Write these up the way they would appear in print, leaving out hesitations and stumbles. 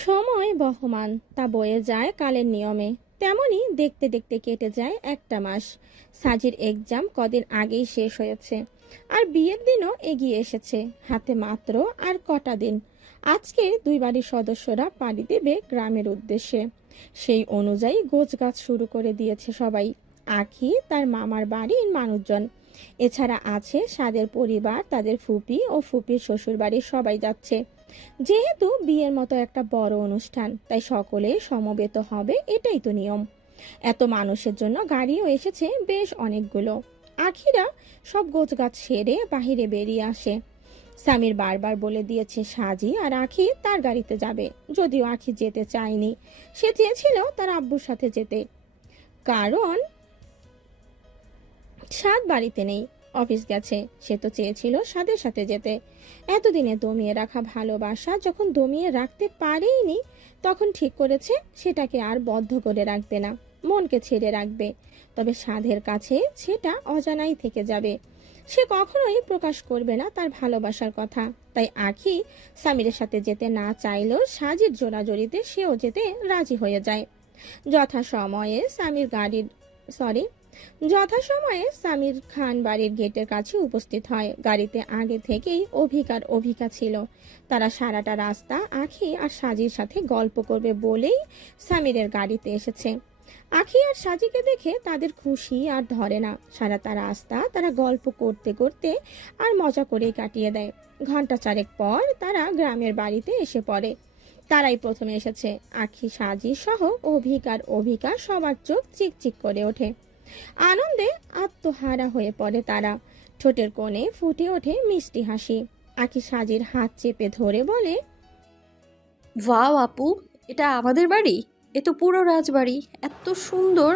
সময় বহমান, তা বয়ে যায় কালের নিয়মে। তেমনি দেখতে দেখতে কেটে যায় একটা মাস। সাজির এক্সাম কদিন আগেই শেষ হয়েছে, আর বিয়ের দিনও এগিয়ে এসেছে। হাতে মাত্র আর কটা দিন। আজকে দুই বাড়ির সদস্যরা পাড়ি দেবে গ্রামের উদ্দেশ্যে। সেই অনুযায়ী গোছগাছ শুরু করে দিয়েছে সবাই। আখি, তার মামার বাড়ির মানুষজন, এছাড়া আছে সাদের পরিবার, তাদের ফুপি ও ফুপির শ্বশুর বাড়ির সবাই যাচ্ছে। যেহেতু বিয়ের মতো একটা বড় অনুষ্ঠান, তাই সকলে সমবেত হবে, এটাই তো নিয়ম। এত মানুষের জন্য গাড়িও এসেছে বেশ অনেকগুলো। আখিরা সব গোছগাছ সেরে বাহিরে বেরিয়ে আসে। সামির বারবার বলে দিয়েছে সাজি আর আখি তার গাড়িতে যাবে, যদিও আখি যেতে চায়নি। সে চেয়েছিল তার আব্বুর সাথে যেতে, কারণ সাদ বাড়িতে নেই, অফিস গেছে। সে তো চেয়েছিল সাদের সাথে যেতে। এতদিনে দমিয়ে রাখা ভালোবাসা যখন দমিয়ে রাখতে পারেইনি, তখন ঠিক করেছে সেটাকে আর বদ্ধ করে রাখবে না, মনকে ছেড়ে রাখবে। তবে সাধের কাছে সেটা অজানাই থেকে যাবে। সে কখনোই প্রকাশ করবে না তার ভালোবাসার কথা। তাই আখি সামিরের সাথে যেতে না চাইলেও সাজির জোড়াজড়িতে সেও যেতে রাজি হয়ে যায়। যথাসময়ে সামির গাড়ির সরি যথাসময়ে সামির খান বাড়ির গেটের কাছে উপস্থিত হয়। গাড়িতে আগে থেকেই অভিকা ছিল। তারা সারাটা রাস্তা আখি আর সাজির সাথে গল্প করবে বলেই সামিরের গাড়িতে এসেছে। আখি আর সাজিকে দেখে তাদের খুশি আর ধরে না। সারাটা রাস্তা তারা গল্প করতে করতে আর মজা করেই কাটিয়ে দেয়। ঘন্টা চারেক পর তারা গ্রামের বাড়িতে এসে পড়ে। তারাই প্রথমে এসেছে। আখি, সাজি সহ অভিকা সবার চোখ চিকচিক করে ওঠে। আনন্দে আত্মহারা হয়ে পড়ে তারা। ঠোঁটের কোণে ফুটে ওঠে মিষ্টি হাসি। আখি সাজির হাত চেপে ধরে বলে, ওয়াও আপু, এটা আমাদের বাড়ি? এ তো পুরো রাজবাড়ি, এত সুন্দর।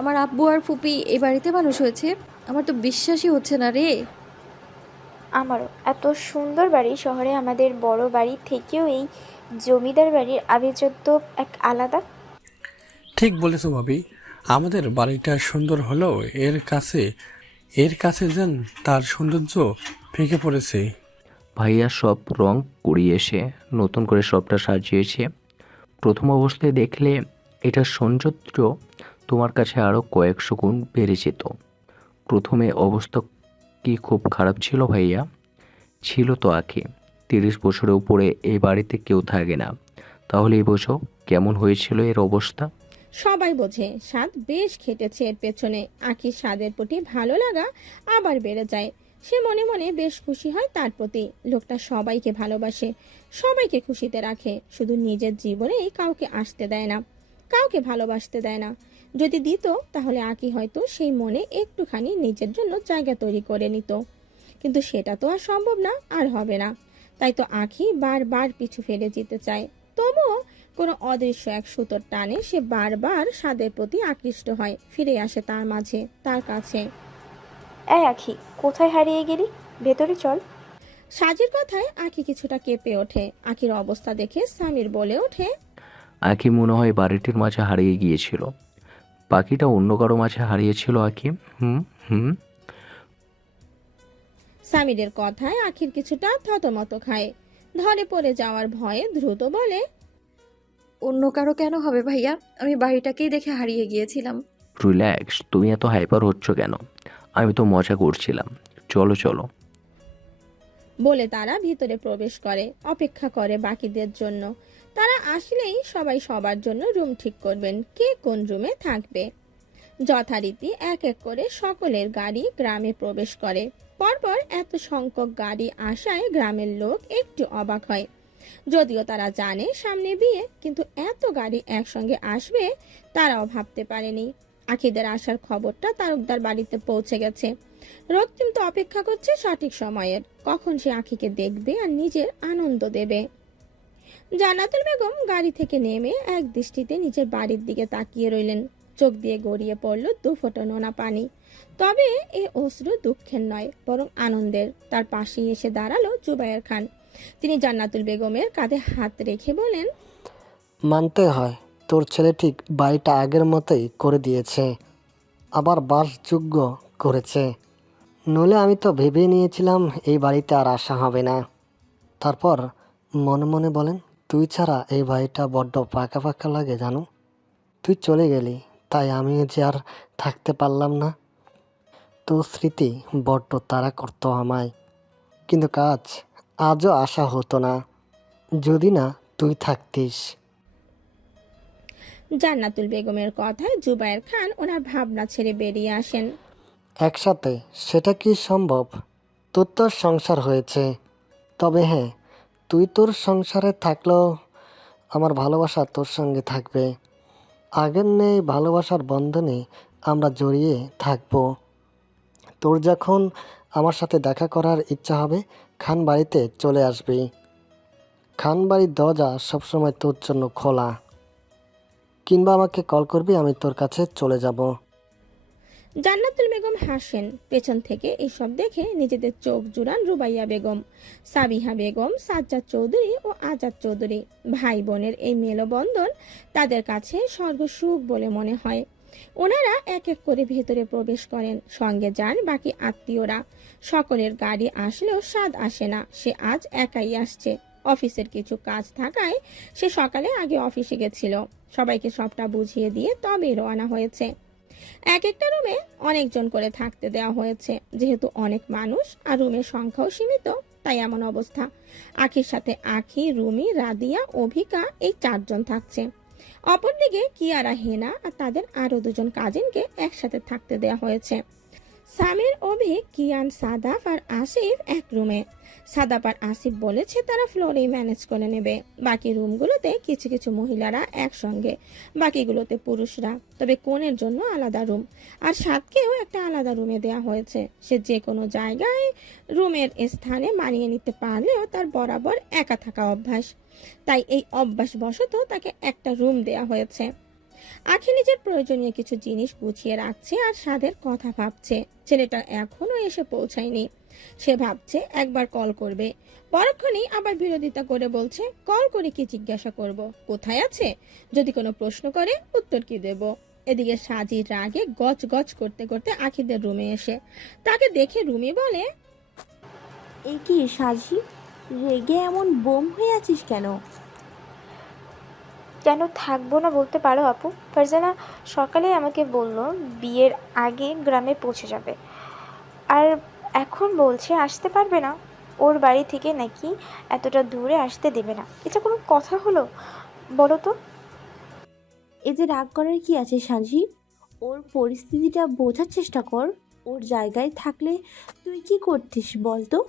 আমার আব্বু আর ফুপি এই বাড়িতে মানুষ হয়েছে। আমার তো বিশ্বাসই হচ্ছে না রে। আমারও। এত সুন্দর বাড়ি শহরে আমাদের বড় বাড়ি থেকেও এই জমিদার বাড়ির আভিজাত্য এক আলাদা। ঠিক বলেছো ভাবি। আমাদের বাড়িটা সুন্দর হলেও এর কাছে যেন তার সৌন্দর্য ফিকে পড়েছে। ভাইয়া সব রং কুড়িয়ে এসে নতুন করে সবটা সাজিয়েছে। প্রথম অবস্থায় দেখলে এটার সৌন্দর্য তোমার কাছে আরও কয়েকশো গুণ বেড়ে যেত। প্রথমে অবস্থা কি খুব খারাপ ছিল ভাইয়া? ছিল তো আঁখি। 30 বছরের উপরে এই বাড়িতে কেউ থাকে না, তাহলেই বোঝো কেমন হয়েছিল এর অবস্থা। সবাই বোঝে সাদ বেশ খেটেছে এর পেছনে। আখির সাদের প্রতি ভালো লাগা আবার বেড়ে যায়। সে মনে মনে বেশ খুশি হয় তার প্রতি। লোকটা সবাইকে ভালোবাসে, সবাইকে খুশিতে রাখে, শুধু নিজের জীবনেই কাউকে আসতে দেয় না, কাউকে ভালোবাসতে দেয় না। যদি দিত তাহলে আকি হয়তো সেই মনে একটুখানি নিজের জন্য জায়গা তৈরি করে নিত, কিন্তু সেটা তো আর সম্ভব না, আর হবে না। তাই তো আখি বারবার পিছু ফেলে যেতে চায়। তবুও কোনো অদৃশ্য এক সুতোর টানে সে বারবার স্বাদের প্রতি আকৃষ্ট হয়, ফিরে আসে তার মাঝে, তার কাছে। এই আখি, কোথায় হারিয়ে গেলি? ভেতরে চল। সাজির কথায় আখি কিছুটা কেঁপে ওঠে। আখির অবস্থা দেখে সামির বলে ওঠে, আঁখি মনে হয় বাড়িটির মাঝে হারিয়ে গিয়েছিল। পাখিটা অন্য কারো মাঝে হারিয়েছিল আঁখি। হুম হুম। সামিরের কথায় আখির কিছুটা থতমত খায়। ধরে পড়ে যাওয়ার ভয়ে দ্রুত বলে, অন্য কারো কেন হবে ভাইয়া? আমি বাড়িটাকেই দেখে হারিয়ে গিয়েছিলাম। রিল্যাক্স, তুমি এত হাইপার হচ্ছ কেন? আমি তো মজা করছিলাম। চলো চলো। বলে তারা ভিতরে প্রবেশ করে, অপেক্ষা করে বাকিদের জন্য। তারা আসলেই সবাই সবার জন্য রুম ঠিক করবেন, কে কোন রুমে থাকবে। যথারীতি এক এক করে সকলের গাড়ি গ্রামে প্রবেশ করে। পরপর এত সংখ্যক গাড়ি আসায় গ্রামের লোক একটু অবাক হয়। যদিও তারা জানে সামনে বিয়ে, কিন্তু এত গাড়ি একসঙ্গে আসবে তারাও ভাবতে পারেনি। আখিদের আসার খবরটা তালুকদার বাড়িতে পৌঁছে গেছে। রক্তিম তো অপেক্ষা করছে সঠিক সময়ের, কখন সে আখিকে দেখবে আর নিজের আনন্দ দেবে। জান্নাতুল বেগম গাড়ি থেকে নেমে এক দৃষ্টিতে নিজের বাড়ির দিকে তাকিয়ে রইলেন। চোখ দিয়ে গড়িয়ে পড়ল দুফোঁটা নোনা পানি। তবে এ অশ্রু দুঃখের নয়, বরং আনন্দের। তার পাশেই এসে দাঁড়ালো জুবায়ের খান। তিনি জান্নাতুল বেগমের কাঁধে হাত রেখে বলেন, মানতে হয়, তোর ছেলে ঠিক বাড়িটা আগের মতোই করে দিয়েছে, আবার বাসযোগ্য করেছে। নইলে আমি তো ভেবে নিয়েছিলাম এই বাড়িতে আর আসা হবে না। তারপর মনে মনে বলেন, তুই ছাড়া এই বাড়িটা বড্ড ফাঁকা ফাঁকা লাগে জানো। তুই চলে গেলি, তাই আমি যে আর থাকতে পারলাম না। তোর স্মৃতি বড্ড তাড়া করতো আমায়, কিন্তু কাজ আজও আশা হতো না যদি না তুই থাকতিস। জান্নাতুল বেগমের কথায় জুবায়ের খান ওনার ভাবনা ছেড়ে বেরিয়ে আসেন। একসাথে সেটা কি সম্ভব? তোর তো সংসার হয়েছে, তবে হ্যাঁ, তুই তোর সংসারে থাকলেও আমার ভালোবাসা তোর সঙ্গে থাকবে। আগের নেই ভালোবাসার বন্ধনে আমরা জড়িয়ে থাকবো। তোর যখন আমার সাথে দেখা করার ইচ্ছা হবে, খান বাড়িতে চলে আসবি। খান বাড়ির দরজা সবসময় তোর জন্য খোলা, কিংবা আমাকে কল করবি, আমি তোর কাছে চলে যাব। জান্নাতুল বেগম হাসেন। পেছন থেকে এইসব দেখে নিজেদের চোখ জুড়ান রুবাইয়া বেগম, সাবিহা বেগম, সাজ্জাদ চৌধুরী ও আজাদ চৌধুরী। ভাই বোনের এই মেলবন্ধন তাদের কাছে স্বর্গসুখ বলে মনে হয়। ওনারা এক এক করে ভেতরে প্রবেশ করেন, সঙ্গে যান বাকি আত্মীয়রা। সকলের গাড়ি আসলেও স্বাদ আসে না, সে আজ একাই আসছে। অফিসের কিছু কাজ থাকায় সে সকালে আগে অফিসে গেছিল। সবাইকে সবটা বুঝিয়ে দিয়ে তবে রওনা হয়েছে। এক একটা রুমে অনেকজন করে থাকতে দেওয়া হয়েছে, যেহেতু অনেক মানুষ আর রুমের সংখ্যাও সীমিত, তাই এমন অবস্থা। আখির সাথে আখি, রুমি, রাদিয়া, অভিকা এই 4 জন থাকছে। অপরদিকে কিয়ারা, হেনা আর তাদের আরো 2 জন কাজিনকে একসাথে থাকতে দেওয়া হয়েছে। সামির, অভিক, কিয়ান, সাদাফ আর আসিফ এক রুমে। সাদাফ আর আসিফ বলেছে তারা ফ্লোরেই ম্যানেজ করে নেবে। বাকি রুমগুলোতে কিছু কিছু মহিলারা একসঙ্গে, বাকিগুলোতে পুরুষরা। তবে কোণের জন্য আলাদা রুম, আর সাতকেও একটা আলাদা রুমে দেওয়া হয়েছে। সে যে কোনো জায়গায় রুমের স্থানে মানিয়ে নিতে পারলেও তার বরাবর একা থাকা অভ্যাস, তাই এই অভ্যাস বশত তাকে একটা রুম দেওয়া হয়েছে। আখি নিজের প্রয়োজনীয় কিছু জিনিস গুছিয়ে রাখছে আর সাদের কথা ভাবছে। ছেলেটা এখনো এসে পৌঁছায়নি। সে ভাবছে একবার কল করবে, পরক্ষণেই আবার বিরোধিতা করে বলছে কল করে কি জিজ্ঞাসা করব, কোথায় আছে, যদি কোনো প্রশ্ন করে উত্তর কি দেব। এদিকে সাজির রাগে গজ গজ করতে করতে আখিদের রুমে এসে তাকে দেখে রুমি বলে, এ কি সাজি, রেগে এমন বোম হয়ে আছিস কেন? কেন থাকবো না বলতে পারো আপু? ফারজানা সকালে আমাকে বলল বিয়ের আগে গ্রামে পৌঁছে যাবে, আর এখন বলছে আসতে পারবে না। ওর বাড়ি থেকে নাকি এতটা দূরে আসতে দেবে না। এটা কোনো কথা হলো বলো তো? এতে রাগ করার কি আছে সাজি? ওর পরিস্থিতিটা বোঝার চেষ্টা কর। ওর জায়গায় থাকলে তুই কি করতিস বল তো?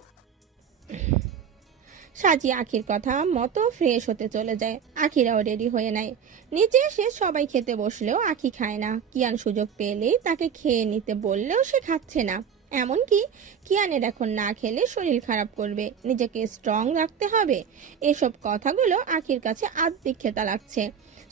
সাজি আখির কথা মতো ফ্রেশ হতে চলে যায়। আখিরাও রেডি হয়ে নেয়। নিচে এসে সবাই খেতে বসলেও আখি খায় না। কিয়ান সুযোগ পেলেই তাকে খেয়ে নিতে বললেও সে খাচ্ছে না। এমনকি কিয়ানের এখন না খেলে শরীর খারাপ করবে, নিজেকে স্ট্রং রাখতে হবে, এসব কথাগুলো আখির কাছে আত্মিক খেতা লাগছে।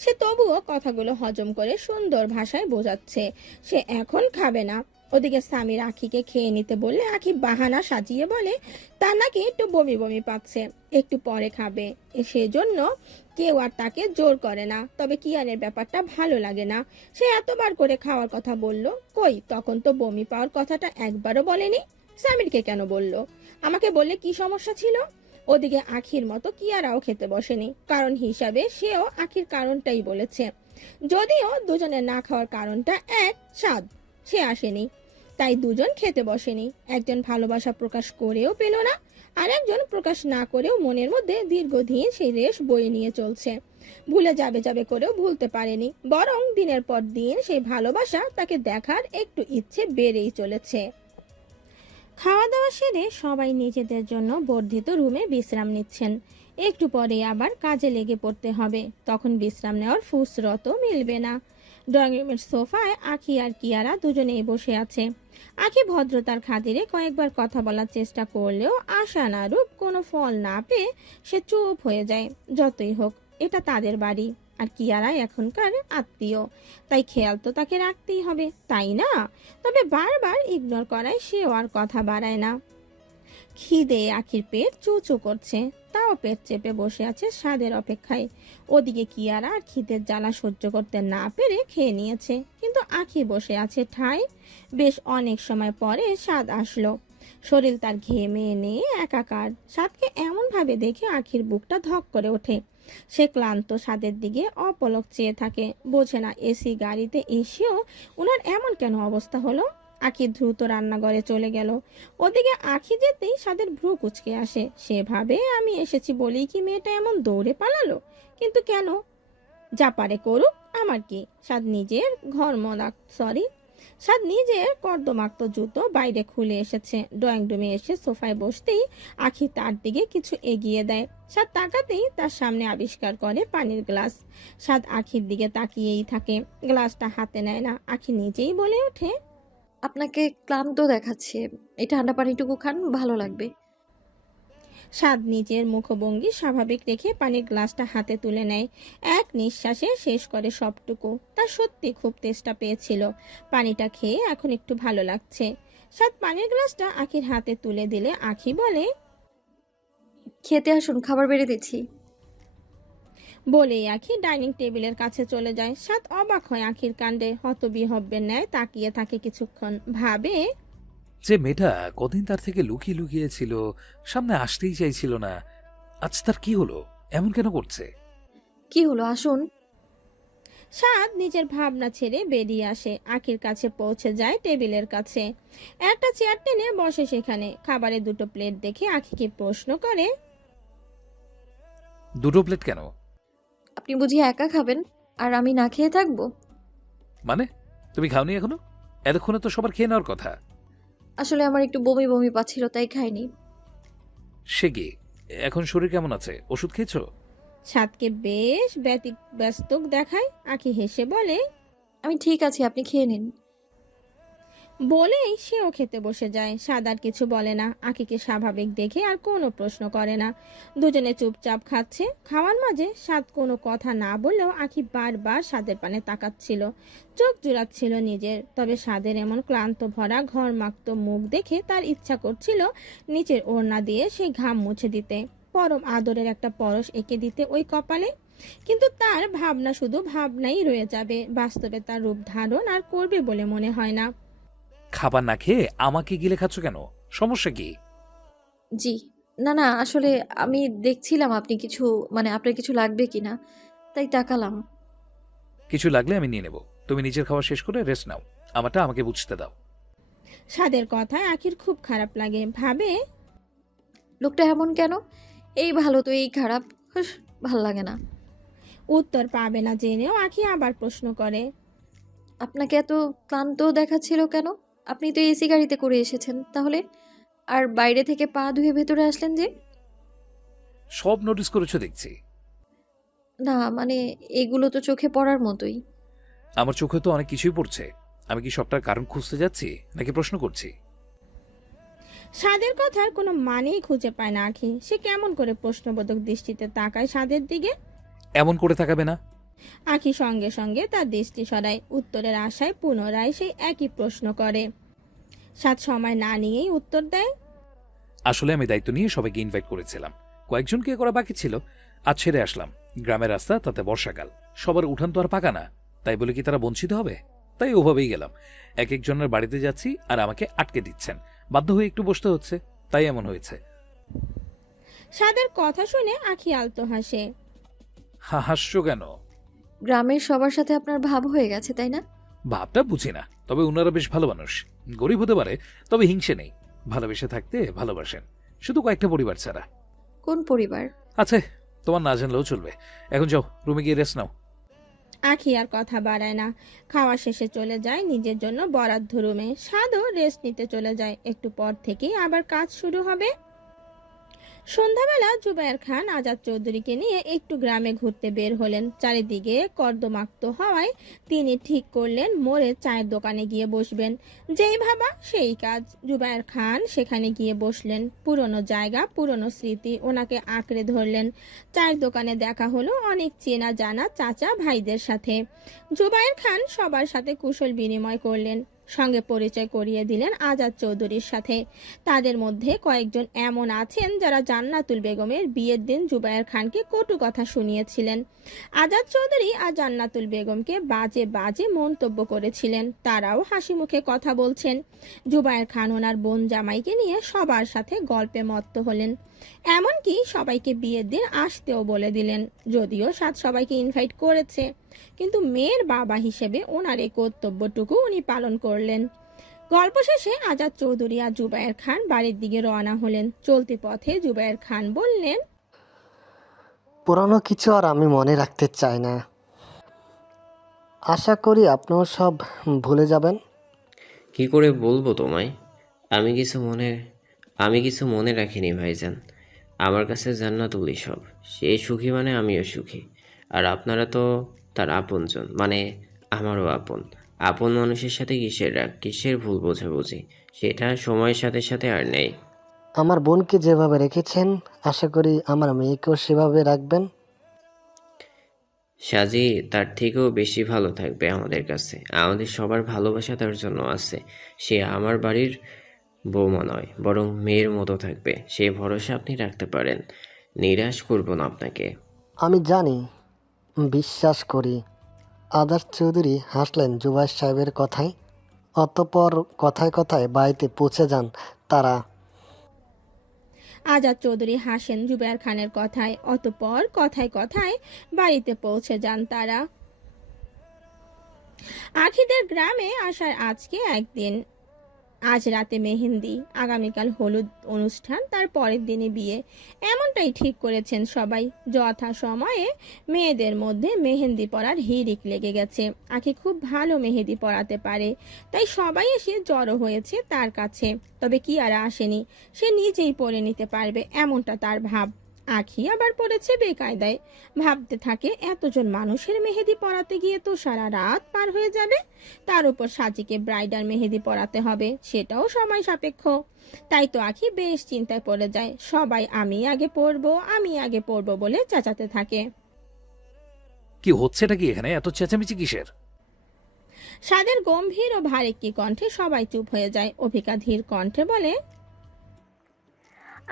সে তবুও কথাগুলো হজম করে সুন্দর ভাষায় বোঝাচ্ছে সে এখন খাবে না। ওদিকে সামির আখিকে খেয়ে নিতে বললে আখি বাহানা সাজিয়ে বলে তার নাকি একটু বমি বমি পাচ্ছে, একটু পরে খাবে। সেজন্য কেউ আর তাকে জোর করে না। তবে কিয়ানের ব্যাপারটা ভালো লাগে না। সে এতবার করে খাওয়ার কথা বলল, কই তখন তো বমি পাওয়ার কথাটা একবারও বলেনি। সামিরকে কেন বলল? আমাকে বললে কি সমস্যা ছিল? ওদিকে আখির মতো কিয়ারাও খেতে বসেনি, কারণ হিসাবে সেও আখির কারণটাই বলেছে। যদিও দুজনের না খাওয়ার কারণটা এক, স্বাদ। সে আসেনি, তাই দুজন খেতে বসেনি। একজন ভালোবাসা প্রকাশ করেও পেল না, আর একজন প্রকাশ না করেও মনের মধ্যে দীর্ঘদিন সেই রেশ বয়ে নিয়ে চলছে। ভুলে যাবে যাবে করেও ভুলতে পারেনি, বরং দিনের পর দিন সেই ভালোবাসা তাকে দেখার একটু ইচ্ছে বেড়েই চলেছে। খাওয়া দাওয়া সেরে সবাই নিজেদের জন্য বর্ধিত রুমে বিশ্রাম নিচ্ছেন। একটু পরে আবার কাজে লেগে পড়তে হবে, তখন বিশ্রাম নেওয়ার ফুসরতও মিলবে না। ড্রয়িং রুমের সোফায় আখি আর কিয়ারা দুজনেই বসে আছে। আখি ভদ্রতার খাতিরে কয়েকবার কথা বলার চেষ্টা করলেও আশানুরূপ কোনো ফল না পেয়ে সে চুপ হয়ে যায়। যতই হোক এটা তাদের বাড়ি, আর কিয়ারা এখনকার আত্মীয়, তাই খেয়াল তো তাকে রাখতেই হবে, তাই না? তবে বারবার ইগনোর করায় সেও আর কথা বাড়ায় না। খিদে আখির পেট চু চু করছে, তাও পেট চেপে বসে আছে স্বাদের অপেক্ষায়। ওদিকে কিয়ারা আর খিদের জ্বালা সহ্য করতে না পেরে খেয়ে নিয়েছে, কিন্তু আখি বসে আছে ঠায়। বেশ অনেক সময় পরে স্বাদ আসলো। শরীর তার ঘেমে নিয়ে একাকার। স্বাদকে এমন ভাবে দেখে আখির বুকটা ধক করে ওঠে। সে ক্লান্ত স্বাদের দিকে অপলক চেয়ে থাকে, বোঝে না এসি গাড়িতে এসেও ওনার এমন কেন অবস্থা হলো। আখি দ্রুত রান্নাঘরে চলে গেল। ওদিকে আখি যেতেই স্বাদের ভ্রু কুচকে আসে। সে ভাবে আমি এসেছি বলেই কি মেয়েটা এমন দৌড়ে পালালো, কিন্তু কেন? যা পারে করুক, আমার কি। সাদ নিজের কর্দমাক্ত জুতো বাইরে খুলে এসেছে। ড্রয়িং রুমে এসে সোফায় বসতেই আখি তার দিকে কিছু এগিয়ে দেয়। সাদ তাকাতেই তার সামনে আবিষ্কার করে পানির গ্লাস। সাদ আখির দিকে তাকিয়েই থাকে, গ্লাসটা হাতে নেয় না। আখি নিজেই বলে ওঠে, আপনাকে ক্লান্ত দেখাচ্ছে, এই ঠান্ডা পানিটুকু খান, ভালো লাগবে। সাদ নিজের মুখভঙ্গি স্বাভাবিক রেখে পানির গ্লাসটা হাতে তুলে নেয়। এক নিঃশ্বাসে শেষ করে সবটুকু। তার সত্যি খুব তেষ্টা পেয়েছিল। পানিটা খেয়ে এখন একটু ভালো লাগছে। সাদ পানির গ্লাসটা আখির হাতে তুলে দিলে আখি বলে, খেতে আসুন, খাবার বেড়ে দিচ্ছি। বলেই আখি ডাইনিং টেবিলের কাছে চলে যায়। সাদ অবাক হয় আখির কাণ্ডে, হতবিহব্বের ন্যায় তাকিয়ে থাকে কিছুক্ষণ। ভাবে, যে মেয়েটা কদিন তার থেকে লুকিয়ে লুকিয়ে ছিল, সামনে আসতেই চাইছিল না, আজ তার কি হলো? এমন কেন করছে? কি হলো, আসুন। সাদ নিজের ভাবনা ছেড়ে বেরিয়ে আসে। আখির কাছে পৌঁছে যায় টেবিলের কাছে। একটা চেয়ার টেনে বসে সেখানে। খাবারের দুটো প্লেট দেখে আখিকে প্রশ্ন করে, দুটো প্লেট কেন? আপনি বুঝি একা খাবেন আর আমি না খেয়ে থাকবো? মানে তুমি খাওনি এখনো? এতক্ষণে তো সবার খেয়ে নেওয়ার কথা। আসলে আমার একটু বমি বমি পাচ্ছিল, তাই খাইনি। সে কি, এখন শরীর কেমন আছে? ওষুধ খেয়েছো? সাদকে বেশ ব্যস্ত দেখায়। আখি হেসে বলে, আমি ঠিক আছি, আপনি খেয়ে নিন। বলেই সেও খেতে বসে যায়। সাদ আর কিছু বলে না। আখিকে স্বাভাবিক দেখে আর কোনো প্রশ্ন করে না। দুজনে চুপচাপ খাচ্ছে। খাওয়ার মাঝে সাদ কোনো কথা না বললেও আখি বারবার সাদের পানে তাকাচ্ছিল, চোখ জুড়াচ্ছিল নিজের। তবে সাদের এমন ক্লান্ত ভরা ঘরমাক্ত মুখ দেখে তার ইচ্ছা করছিল নিচের ওড়না দিয়ে সেই ঘাম মুছে দিতে, পরম আদরের একটা পরশ এঁকে দিতে ওই কপালে। কিন্তু তার ভাবনা শুধু ভাবনাই রয়ে যাবে, বাস্তবে তার রূপ ধারণ আর করবে বলে মনে হয় না। খাবার না খেয়ে আমাকে গিলে খাচ্ছ কেন? সমস্যা কি? জি, না না, আসলে আমি দেখছিলাম আপনি কিছু, মানে আপনার কিছু লাগবে কিনা, তাই তাকালাম। কিছু লাগলে আমি নিয়ে নেব। তুমি নিজের খাওয়া শেষ করে রেস্ট নাও, আমারটা আমাকে বুঝতে দাও। সাদের কথায় আখির খুব খারাপ লাগে। ভাবে, লোকটা এমন কেন? এই ভালো তো এই খারাপ, হুস, ভাল লাগে না। উত্তর পাবে না জেনেও আখি আবার প্রশ্ন করে, আপনাকে এত ক্লান্ত দেখাচ্ছিল কেন? আপনি তো এসি গাড়িতে করে এসেছেন তাহলে, আর বাইরে থেকে পা ধুয়ে ভেতরে আসলেন যে? সব নোটিস করেছো দেখছি। না মানে, এগুলো তো চোখে পড়ার মতোই। আমার চোখে তো অনেক কিছুই পড়ছে। আমি কি সবটার কারণ খুঁজতে যাচ্ছি নাকি প্রশ্ন করছি? সাদের কথার কোনো মানেই খুঁজে পায় না আখি। সে কেমন করে প্রশ্নবোধক দৃষ্টিতে তাকায় সাদের দিকে। এমন করে তাকাবে না। আখি সঙ্গে সঙ্গে তার দৃষ্টি সরায়। উত্তরের আশায় পুনরায় সেই একই প্রশ্ন করে। সাদ সময় না নিয়েই উত্তর দেয়, আসলে আমি দায়িত্ব নিয়ে সবাইকে ইনভাইট করেছিলাম, কয়েকজনকে করা বাকি ছিল। আজ ছেড়ে আসলাম। গ্রামের রাস্তা, তাতে বর্ষাকাল, সবার উঠান তো আর পাকা না। তাই বলে কি তারা বঞ্চিত হবে? তাই ওভাবেই গেলাম। এক একজনের বাড়িতে যাচ্ছি আর আমাকে আটকে দিচ্ছেন, বাধ্য হয়ে একটু বসতে হচ্ছে, তাই এমন হয়েছে। সাদের কথা শুনে আখি আলতো হাসে। হাসছো কেন? গ্রামের সবার সাথে আপনার ভাব হয়ে গেছে, তাই না? ভাবটা বুঝি না, তবে ওনারা বেশ ভালো মানুষ। গরিব হতে পারে, তবে হিংসে নেই। ভালোবেসে থাকতে ভালোবাসেন, শুধু কয়েকটা পরিবার ছাড়া। কোন পরিবার? আছে, তোমার না জানলেও চলবে। এখন যাও, রুমে গিয়ে রেস্ট নাও। আখি আর কথা বাড়ায় না। খাওয়া শেষে চলে যায় নিজের জন্য বরাদ্দ রুমে। সাদও রেস্ট নিতে চলে যায়। একটু পর থেকেই আবার কাজ শুরু হবে। সন্ধ্যাবেলা জুবায়ের খান আজাদ চৌধুরীকে নিয়ে একটু গ্রামে ঘুরতে বের হলেন। চারিদিকে কর্দমাক্ত হওয়ায় তিনি ঠিক করলেন মোড়ে চায়ের দোকানে গিয়ে বসবেন। যেই ভাবা সেই কাজ। জুবায়ের খান সেখানে গিয়ে বসলেন। পুরনো জায়গা, পুরনো স্মৃতি ওনাকে আঁকড়ে ধরলেন। চায়ের দোকানে দেখা হলো অনেক চেনা জানা চাচা ভাইদের সাথে। জুবায়ের খান সবার সাথে কুশল বিনিময় করলেন, সঙ্গে পরিচয় করিয়ে দিলেন আজাদ চৌধুরীর সাথে। তাদের মধ্যে কয়েকজন এমন আছেন যারা জান্নাতুল বেগমের বিয়ের দিন জুবায়ের খানকে কটু কথা শুনিয়েছিলেন। আজাদ চৌধুরী আর জান্নাতুল বেগমকে বাজে বাজে মন্তব্য করেছিলেন। তারাও হাসি মুখে কথা বলছেন। জুবায়ের খান ওনার বোন জামাইকে নিয়ে সবার সাথে গল্পে মত্ত হলেন। এমনকি সবাইকে বিয়ের দিন আসতেও বলে দিলেন। যদিও সাদ সবাইকে ইনভাইট করেছে, কিন্তু মেয়ের বাবা হিসেবে ওনার এই কর্তব্যটুকু উনি পালন করলেন। গল্প শেষে আজাদ চৌধুরী আর জুবায়ের খান বাড়ির দিকে রওনা হলেন। চলতি পথে জুবায়ের খান বললেন, পুরানো কিছু আর আমি মনে রাখতে চাই না। আশা করি আপনিও সব ভুলে যাবেন। কি করে বলবো তোমায়? আমি কিছু মনে রাখিনি ভাইজান। আমার কাছে জান্নাতুল সব। সে সুখী মানে আমিও সুখী। আর আপনারা তো তার আপনজন, মানে আমারও আপন। আপন মানুষের সাথে কিসের রাগ, কিসের ভুল বোঝাবুঝি, সেটা সময়ের সাথে সাথে আর নেই। আমার বোনকে যেভাবে রেখেছেন, আশা করি আমার মেয়েকেও সেভাবে রাখবেন। সাজি তার থেকেও বেশি ভালো থাকবে আমাদের কাছে। আমাদের সবার ভালোবাসা তার জন্য আছে। সে আমার বাড়ির বৌমা নয়, বরং মেয়ের মতো থাকবে। সেই ভরসা আপনি রাখতে পারেন। নিরাশ করব না আপনাকে। আমি জানি, বিশ্বাস করি। আদার চৌধুরী হাসলেন জুবায়ের সাহেবের কথায়। অতঃপর কথায় কথায় বাড়িতে পৌঁছে যান তারা। আজাদ চৌধুরী হাসেন জুবায়ের খানের কথায়। অতঃপর কথায় কথায় বাড়িতে পৌঁছে যান তারা। আখিদের গ্রামে আসার আজকে একদিন। আজ রাতে মেহেন্দি, আগামীকাল হলুদ অনুষ্ঠান, তার পরের দিনে বিয়ে। এমনটাই ঠিক করেছেন সবাই। যথা সময়ে মেয়েদের মধ্যে মেহেন্দি পরার হিড়িক লেগে গেছে। আখি খুব ভালো মেহেদি পরাতে পারে, তাই সবাই এসে জড়ো হয়েছে তার কাছে। তবে কি আর আসেনি, সে নিজেই পরে নিতে পারবে এমনটা তার ভাব। আখি আবার পড়েছে বেকায়দায়। ভাবতে থাকে, এতজন মানুষের মেহেদি পরাতে গিয়ে তো সারা রাত পার হয়ে যাবে। তার উপর সাজিকে ব্রাইডাল মেহেদি পরাতে হবে, সেটাও সময় সাপেক্ষ। তাই তো আখি বেশ চিন্তায় পড়ে যায়। সবাই আমি আগে পড়বো বলে চেঁচাতে থাকে। কি হচ্ছেটা কি এখানে? এত চেঁচামেচি কিসের? সাদের গম্ভীর ও ভারেক্কি কণ্ঠে সবাই চুপ হয়ে যায়। অভিকা ধীর কণ্ঠে বলে,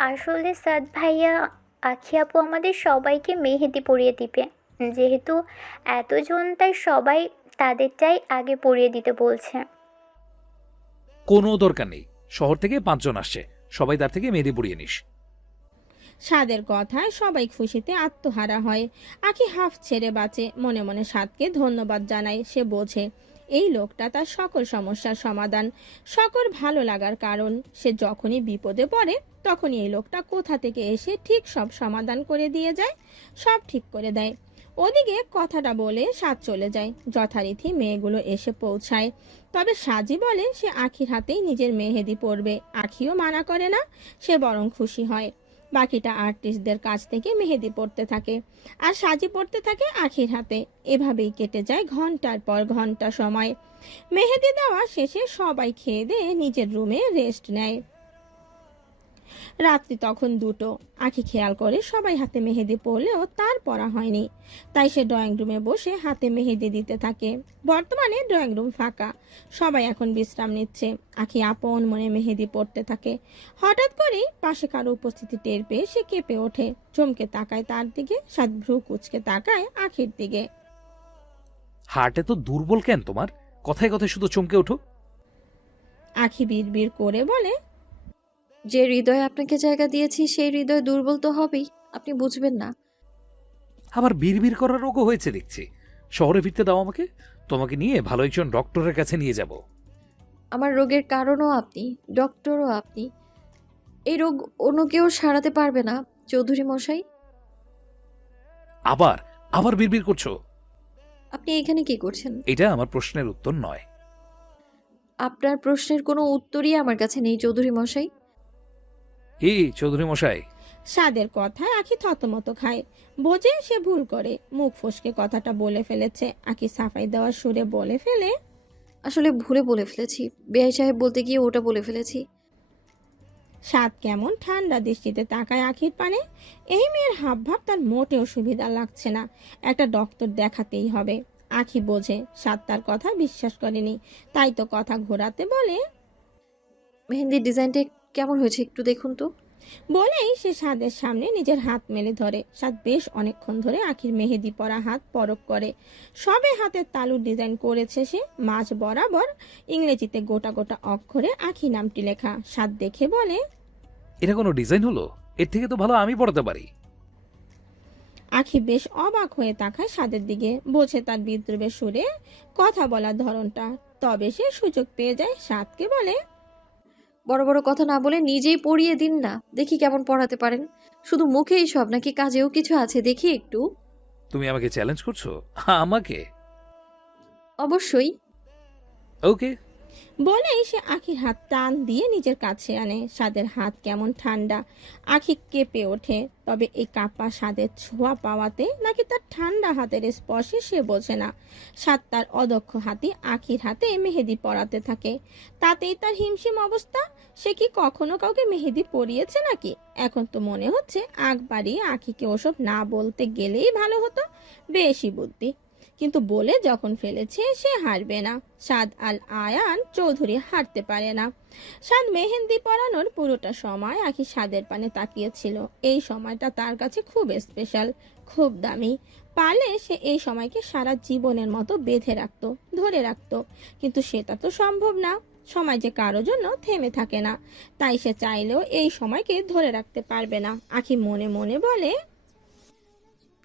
আসলে সাদ ভাইয়া, আখি আপু আমাদের সবাইকে মেহেদি পরিয়ে দিবে। যেহেতু এতজন, তাই সবাই তাদেরটাই আগে পরিয়ে দিতে বলছে। কোনো দরকার নেই। শহর থেকে 5 জন আসছে, সবাই তার থেকে মেহেদি পরিয়ে নিস। সাদের কথায় সবাই খুশিতে আত্মহারা হয়। আখি হাফ ছেড়ে বাঁচে। মনে মনে সাদকে ধন্যবাদ জানায়। সে বোঝে এই লোকটা তার সকল সমস্যার সমাধান, সকল ভালো লাগার কারণ। সে যখনই বিপদে পড়ে তখনই এই লোকটা কোথা থেকে এসে ঠিক সব সমাধান করে দিয়ে যায়, সব ঠিক করে দেয়। ওদিকে কথাটা বলে সাদ চলে যায়। যথারীতি মেয়েগুলো এসে পৌঁছায়। তবে সাজি বলে সে আখির হাতেই নিজের মেহেদি পরবে। আখিও মানা করে না, সে বরং খুশি হয়। বাকিটা আর্টিস্টদের কাছ থেকে মেহেদি পড়তে থাকে, আর সাজি পড়তে থাকে আখির হাতে। এভাবেই কেটে যায় ঘন্টার পর ঘন্টা সময়। মেহেদি দেওয়া শেষে সবাই খেয়ে দিয়ে নিজের রুমে রেস্ট নেয়। রাত্রি তখন 2টো। আখি খেয়াল করে সবাই হাতে মেহেদি পরলেও তার পরা হয়নি। তাই সে ড্রয়িং রুমে বসে হাতে মেহেদি দিতে থাকে। বর্তমানে ড্রয়িং রুম ফাঁকা, সবাই এখন বিশ্রাম নিচ্ছে। আখি আপন মনে মেহেদি পড়তে থাকে। হঠাৎ করেই পাশে কারো উপস্থিতি টের পেয়ে সে কেঁপে ওঠে। চমকে তাকায় তার দিকে। সাদ ভ্রু কুচকে তাকায় আখির দিকে। হার্টে তো দুর্বল কেন তোমার? কথায় কথায় শুধু চমকে ওঠো। আখি বিড়বিড় করে বলে, যে হৃদয় আপনাকে জায়গা দিয়েছি সেই হৃদয় দুর্বল তো হবেই, আপনি বুঝবেন না। আবার বিড়বিড় করার রোগও হয়েছে দেখছি। শহরে ফিরতে দাও আমাকে, তোমাকে নিয়ে ভালো একজন ডক্টরের কাছে নিয়ে যাব। আমার রোগের কারণও আপনি, ডক্টরও আপনি। এই রোগ অন্য কেউ সারাতে পারবে না চৌধুরী মশাই। আবার আবার বিড়বিড় করছো। আপনি এখানে কি করছেন? এটা আমার প্রশ্নের উত্তর নয়। আপনার প্রশ্নের কোনো উত্তরই আমার কাছে নেই চৌধুরী মশাই। এই চৌধুরী মশাই। সাদের কথায় আখি থতমত খায়। বোঝে সে ভুল করে, মুখ ফসকে কথাটা বলে ফেলেছে। আখি সাফাই দেওয়ার সুরে বলে ফেলে, আসলে ভুলে বলে ফেলেছি, বেআই সাহেব বলতে গিয়ে ওটা বলে ফেলেছি। সাদ কেমন ঠান্ডা দৃষ্টিতে তাকায় আখির পানে। এই মেয়ের হাবভাব তার মোটেও সুবিধা লাগছে না। একটা ডক্টর দেখাতেই হবে। আখি বোঝে সাদ তার কথা বিশ্বাস করেনি, তাই তো কথা ঘোরাতে বলে, মেহেন্দির ডিজাইনটা কেমন হয়েছে একটু দেখুন তো। বলেই সে সাদের সামনে নিজের হাত মেলে ধরে। সাদ বেশ অনেকক্ষণ ধরে আখির মেহেদি পরা হাত পরখ করে। সবে হাতের তালুর ডিজাইন করেছে সে। মাঝ বরাবর ইংরেজিতে গোটা গোটা অক্ষরে আখি নামটি লেখা। সাদ দেখে বলে, এটা কোনো ডিজাইন হলো? এর থেকে তো ভালো আমি পড়াতে পারি। আখি বেশ অবাক হয়ে তাকায় সাদের দিকে, বোঝে তার বিদ্রুপের সুরে কথা বলার ধরনটা। তবে সে সুযোগ পেয়ে যায়, সাদকে বলে, বড় বড় কথা না বলে নিজেই পড়িয়ে দিন না, দেখি কেমন পড়াতে পারেন। শুধু মুখেই সব নাকি কাজেও কিছু আছে, দেখি একটু। তুমি আমাকে চ্যালেঞ্জ করছো? আমাকে? অবশ্যই। ওকে। বলেই সে আখির হাত টান দিয়ে নিজের কাছে আনে। সাদের হাত কেমন ঠান্ডা, আখি কেঁপে ওঠে। তবে এই কাপা সাদের ছোঁয়া পাওয়াতে নাকি তার ঠান্ডা হাতের স্পর্শে সে বোঝে না। সাদ তার অদক্ষ হাতে আখির হাতে মেহেদি পরাতে থাকে। তাতেই তার হিমশিম অবস্থা। সে কি কখনো কাউকে মেহেদি পরিয়েছে নাকি? এখন তো মনে হচ্ছে আগ বাড়িয়ে আখিকে ওসব না বলতে গেলেই ভালো হতো। বেশি বুদ্ধি, কিন্তু বলে যখন ফেলেছে সে হারবে না। সাদ আল আয়ান চৌধুরী হারতে পারে না। সাদ মেহেন্দি পরানোর পুরোটা সময় আখি সাদের পানে তাকিয়েছিল। এই সময়টা তার কাছে খুব স্পেশাল, খুব দামি। পারলে সে এই সময়কে সারা জীবনের মতো বেঁধে রাখতো, ধরে রাখতো। কিন্তু সেটা তো সম্ভব না। সময় যে কারোর জন্য থেমে থাকে না, তাই সে চাইলেও এই সময়কে ধরে রাখতে পারবে না। আখি মনে মনে বলে,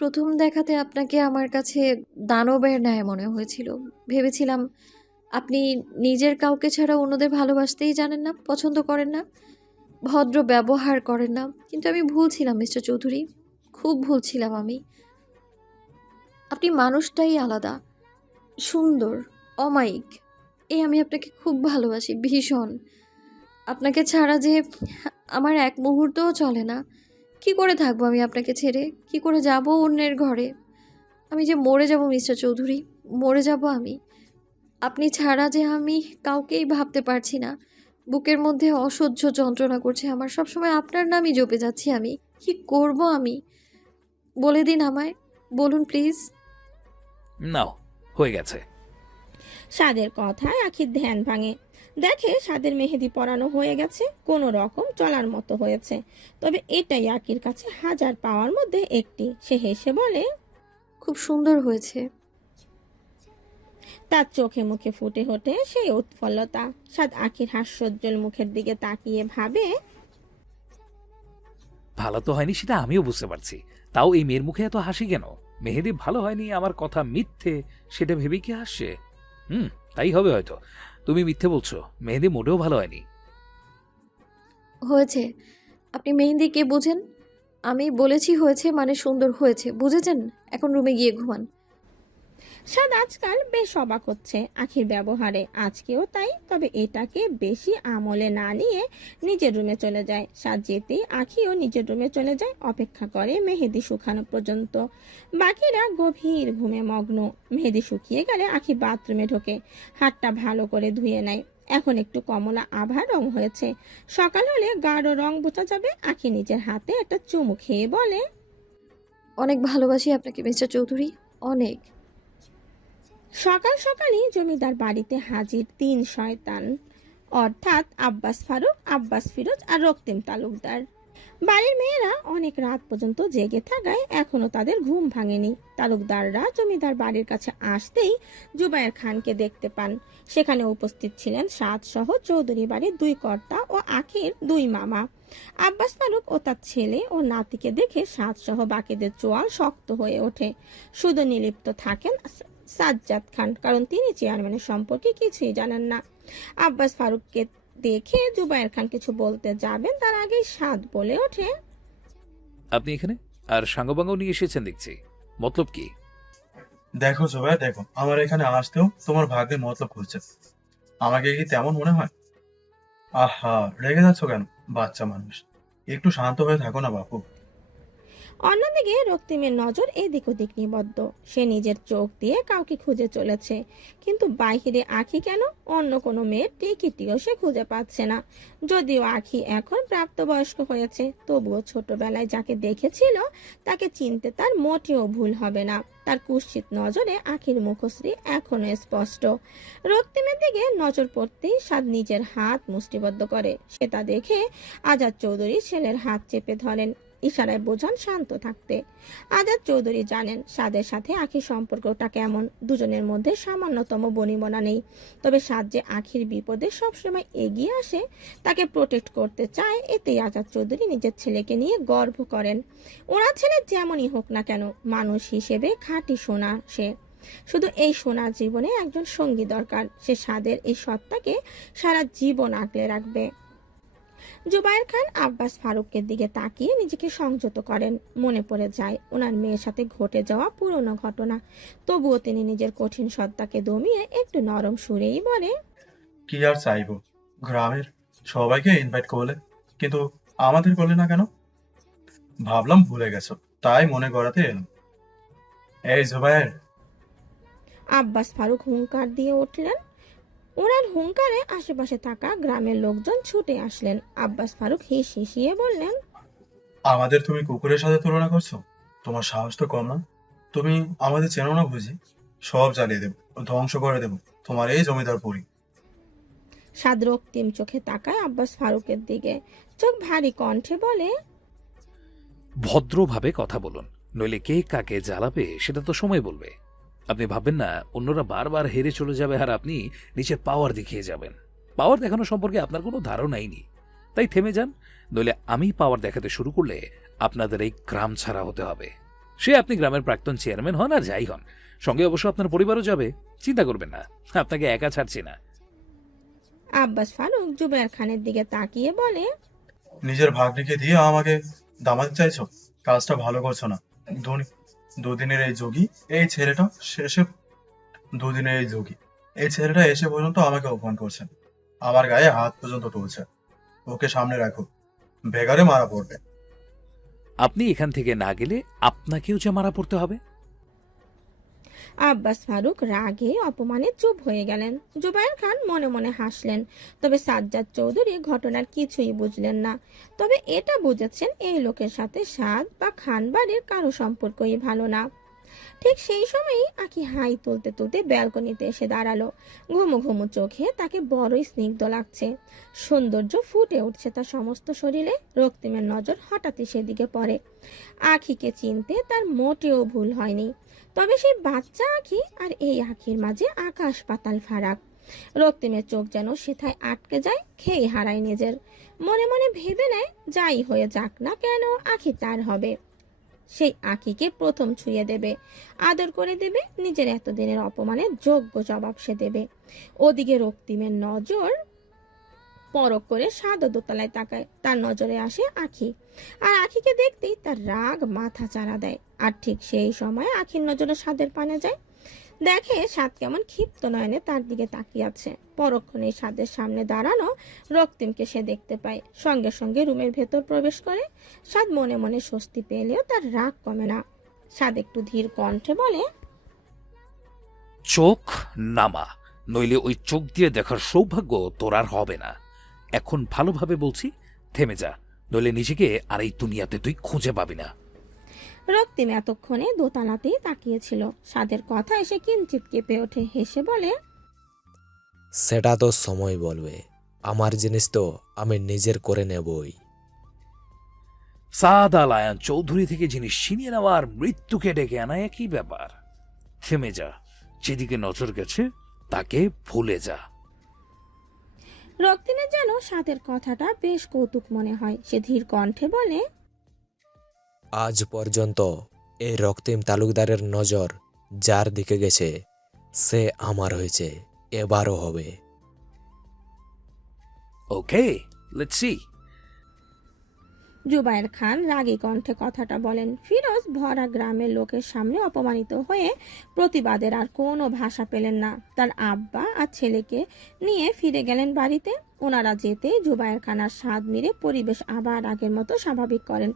প্রথম দেখাতে আপনাকে আমার কাছে দানবের ন্যায় মনে হয়েছিল। ভেবেছিলাম আপনি নিজের কাউকে ছাড়া অন্যদের ভালোবাসতেই জানেন না, পছন্দ করেন না, ভদ্র ব্যবহার করেন না। কিন্তু আমি ভুল ছিলাম মিস্টার চৌধুরী, খুব ভুল ছিলাম আমি। আপনি মানুষটাই আলাদা, সুন্দর, অমায়িক। আমি আপনাকে খুব ভালোবাসি, ভীষণ। আপনাকে ছাড়া যে আমার এক মুহূর্তও চলে না। কি করে থাকবো আমি আপনাকে ছেড়ে? কি করে যাব অন্যের ঘরে? আমি যে মরে যাব মিস্টার চৌধুরী, মরে যাব আমি। আপনি ছাড়া যে আমি কাউকেই ভাবতে পারছি না। বুকের মধ্যে অসহ্য যন্ত্রণা করছে আমার, সবসময় আপনার নামই জপে যাচ্ছি আমি। কি করব আমি? বলে দিন আমায়, বলুন প্লিজ। নাও, হয়ে গেছে। সাদের কথায় আখির ধ্যান ভাঙে। দেখে সাদের মেহেদি পরানো হয়ে গেছে, কোনো রকম চলার মতো হয়েছে। তবে এটাই আখির কাছে হাজার পাওয়ার মধ্যে একটি। সে হেসে বলে, খুব সুন্দর হয়েছে। তার চোখে মুখে ফুটে ওঠে সেই উৎফুল্লতা। সাদ আখির হাস্যোজ্জ্বল মুখের দিকে তাকিয়ে ভাবে, ভালো তো হয়নি সেটা আমিও বুঝতে পারছি, তাও এই মেয়ের মুখে এত হাসি কেন? মেহেদি ভালো হয়নি, আমার কথা মিথ্যে, সেটা ভেবে কি হাসছে? তাই হবে হয়তো। তুমি মিথ্যে বলছো, মেহেদি মোটেও ভালো হয়নি। হয়েছে। আপনি মেহেন্দি কে বোঝেন? আমি বলেছি হয়েছে মানে সুন্দর হয়েছে, বুঝেছেন? এখন রুমে গিয়ে ঘুমান। সাদ আজকাল বেশ অবাক হচ্ছে আখির ব্যবহারে, আজকেও তাই। তবে এটাকে বেশি আমলে না নিয়ে নিজের রুমে চলে যায়। সাদ যেতেই আখিও নিজের রুমে চলে যায়, অপেক্ষা করে মেহেদি শুকানো পর্যন্ত। বাকিরা গভীর ঘুমে মগ্ন। মেহেদি শুকিয়ে গেলে আখি বাথরুমে ঢোকে, হাতটা ভালো করে ধুয়ে নেয়। এখন একটু কমলা আভা রং হয়েছে, সকাল হলে গাঢ় রং বোঝা যাবে। আখি নিজের হাতে একটা চুমু খেয়ে বলে, অনেক ভালোবাসি আপনাকে মিস্টার চৌধুরী, অনেক। সকাল সকালই জমিদার বাড়িতে হাজির 3 শয়তান, অর্থাৎ আব্বাস ফারুক, আব্বাস ফিরোজ আর রক্তিম তালুকদার। বাড়ির মেয়েরা অনেক রাত পর্যন্ত জেগে থাকায় এখনো তাদের ঘুম ভাঙেনি। তালুকদাররা জমিদার বাড়ির কাছে আসতেই জুবায়ের খানকে দেখতে পান। সেখানে উপস্থিত ছিলেন সাদ সহ চৌধুরী বাড়ির 2 কর্তা ও আখির 2 মামা। আব্বাস ফারুক ও তার ছেলে ও নাতিকে দেখে সাদ সহ বাকিদের চোয়াল শক্ত হয়ে ওঠে। শুধু নিলিপ্ত থাকেন সাজ্জাদ খান, কারণ তিনি চেয়ারম্যানের সম্পর্কে কিছুই জানেন না। আব্বাস ফারুককে দেখে জুবায়ের খান কিছু বলতে যাবেন, তার আগেই সাদ বলে ওঠে, আপনি এখানে আর সাঙ্গবাঙ্গ নিয়ে এসেছেন দেখছি, মতলব কি? দেখো জুবাই, দেখো আমার এখানে আসতেও তোমার ভাগ্যের মতলব খুঁজছে। আমাকে কি তেমন মনে হয়? আহা, রেগে যাচ্ছ কেন? বাচ্চা মানুষ, একটু শান্ত হয়ে থাকো না বাপু। অন্যদিকে রক্তিমের নজর এদিক ওদিক নিবদ্ধ। সে নিজের চোখ দিয়ে কাউকে খুঁজে চলেছে, কিন্তু বাইরে আখি কেন অন্য কোনো মেয়ের টিকিটিও সে খুঁজে পাচ্ছে না। যদিও আখি এখন প্রাপ্তবয়স্ক হয়েছে, তবুও ছোটবেলায় যাকে দেখেছিল তাকে চিনতে তার মোটেও ভুল হবে না। তার কুৎসিত নজরে আখির মুখশ্রী এখনো স্পষ্ট। রক্তিমের দিকে নজর পড়তেই সাদ নিজের হাত মুষ্টিবদ্ধ করে। সেটা দেখে আজাদ চৌধুরী ছেলের হাত চেপে ধরেন। ইশারায় বোঝান শান্ত থাকতে। আজাদ চৌধুরী জানেন সাদের সাথে আখির সম্পর্কটা কেমন। দুজনের মধ্যে সামান্যতম বনিবনা নেই, তবে সাদ যে আখির বিপদে সবসময় এগিয়ে আসে, তাকে প্রোটেক্ট করতে চায়, এতেই আজাদ চৌধুরী নিজের ছেলেকে নিয়ে গর্ব করেন। ওনার ছেলে যেমনই হোক না কেন, মানুষ হিসেবে খাঁটি সোনা সে। শুধু এই সোনার জীবনে একজন সঙ্গী দরকার। সে সাদের এই সত্তাকে সারা জীবন আগলে রাখবে। জুবায়ের খান আব্বাস ফারুকের দিকে তাকিয়ে নিজেকে সংযত করেন। মনে পড়ে যায় ওনার মেয়ের সাথে ঘটে যাওয়া পুরনো ঘটনা। তবুও তিনি নিজের কঠিন সত্তাকে দমিয়ে একটু নরম সুরেই বলে, কি আর চাইবো, গ্রামের সবাইকে ইনভাইট করলে, কিন্তু আমাদের করলে না কেন? ভাবলাম ভুলে গেছো, তাই মনে করাতে এলাম। এই জুবায়ের। আব্বাস ফারুক হুঙ্কার দিয়ে উঠলেন। ওনার হুঙ্কারে আশেপাশে থাকা গ্রামের লোকজন ছুটে আসলেন। আব্বাস ফারুক হিসিয়ে বললেন, আমাদের তুমি কুকুরের সাথে তুলনা করছো? তোমার সাহস তো কম না। তুমি আমাদের চেনো না বুঝি? সব জ্বালিয়ে দেবো, ধ্বংস করে দেবো তোমার এই জমিদার পরি। সাদ রক্তিম চোখে তাকায় আব্বাস ফারুকের দিকে, চোখ ভারী কণ্ঠে বলে, ভদ্রভাবে কথা বলুন, নইলে কে কাকে জ্বালাবে সেটা তো সময় বলবে। আপনি ভাববেন না অন্যরা বারবার হেরে চলে যাবে আর আপনি নিচের পাওয়ার দেখিয়ে যাবেন। পাওয়ার দেখানো সম্পর্কে আপনার কোনো ধারণাই নেই, তাই থেমে যান, নইলে আমি পাওয়ার দেখাতে শুরু করলে আপনাদের এই গ্রাম ছাড়া হতে হবে। সে আপনি গ্রামের প্রাক্তন চেয়ারম্যান হন আর যাই হন, সঙ্গে অবশ্য আপনার পরিবারও যাবে। চিন্তা করবেন না, আপনাকে একা ছাড়ছি না। আব্বাস ফারুক জুবায়ের খানের দিকে তাকিয়ে বলে, নিজের ভাগ্নিকে দিয়ে আমাকে দামাতে চাইছো? কাজটা ভালো করছো না। দুদিনের এই যোগী, এই ছেলেটা শেষে দুদিনের এই যোগী, এই ছেলেটা এসে পর্যন্ত আমাকে অপমান করছে, আমার গায়ে হাত পর্যন্ত তুলছে। ওকে সামনে রাখো, বেগারে মারা পড়বে। আপনি এখান থেকে না গেলে আপনাকেও যে মারা পড়তে হবে। আব্বাস ফারুক রাগে অপমানে চুপ হয়ে গেলেন। জুবায়ের খান মনে মনে হাসলেন, তবে সাজ্জাদ চৌধুরী ঘটনার কিছুই বুঝলেন না। তবে এটা বুঝেছেন এই লোকের সাথে সাদ বা খান বাড়ির কারো সম্পর্কই ভালো না। ঠিক সেই সময়ই আঁখি হাই তুলতে তুলতে ব্যালকনিতে এসে দাঁড়ালো। ঘুমু ঘুমু চোখে তাকে বড়ই স্নিগ্ধ লাগছে। সৌন্দর্য ফুটে উঠছে তার সমস্ত শরীরে। রক্তিমের নজর হঠাৎই সেদিকে পড়ে। আঁখিকে চিনতে তার মোটেও ভুল হয়নি, তবে সেই বাচ্চা আঁখি আর এই আঁখির মাঝে আকাশ পাতাল ফারাক। রক্তিমের চোখ যেন সেথায় আটকে যায়, খেয়ে হারায় নিজের। মনে মনে ভেবে নেয়, যাই হয়ে যাক না কেন আঁখি তার হবে। সেই আঁখিকে প্রথম ছুঁয়ে দেবে, আদর করে দেবে, নিজের এতদিনের অপমানের যোগ্য জবাব সে দেবে। ওদিকে রক্তিমের নজর পরক করে সাদ দোতলায় তাকায়। তার নজরে আসে আঁখি, আর আঁখিকে দেখতেই তার রাগ মাথা চাড়া দেয়। আর ঠিক সেই সময় আঁখির নজরে সাদের পানে যায়। দেখে সাদ কেমন ক্ষিপ্ত নয়নে তার দিকে তাকিয়ে আছে। পরক্ষণেই সাদের সামনে দাঁড়ানো রক্তিমকে সে দেখতে পায়। সঙ্গে সঙ্গে রুমের ভেতর প্রবেশ করে। সাদ মনে মনে স্বস্তি পেলেও তার রাগ কমে না। সাদ একটু ধীর কণ্ঠে বলে, চোখ নামা, নইলে ওই চোখ দিয়ে দেখার সৌভাগ্য তোর আর হবে না। এখন ভালোভাবে বলছি, থেমে যা, নইলে নিজেকে আর এই দুনিয়াতে তুই খুঁজে পাবি না। রক্তিম এতক্ষণে দোতলাতেই তাকিয়েছিল। সাদের কথা এসে কিঞ্চিত কেঁপে ওঠে, হেসে বলে, সেটা তো সময় বলবে, আমার জিনিস তো আমি নিজের করে নেবই। সাদ আল আয়ান চৌধুরী থেকে জিনিস ছিনিয়ে নেওয়া আর মৃত্যুকে ডেকে আনা একই ব্যাপার। থেমে যা, যেদিকে নজর গেছে তাকে ভুলে যা। রক্তিমের যেন সাদের কথাটা বেশ কৌতুক মনে হয়। সে ধীর কণ্ঠে বলে, আজ পর্যন্ত এই রক্তিম তালুকদারের নজর যার দিকে গেছে সে আমার হয়েছে, এবারও হবে। ওকে, লেটস সি। জুবায়ের খান রাগী কণ্ঠে কথাটা বলেন। ফিরোজ ভরা গ্রামের লোকের সামনে অপমানিত হয়ে প্রতিবাদের আর কোনো ভাষা পেলেন না। তার আব্বা আর ছেলেকে নিয়ে ফিরে গেলেন বাড়িতে। ওনারা যেতেই জুবায়ের খান আর সাদ মিলে পরিবেশ আবার আগের মতো স্বাভাবিক করেন।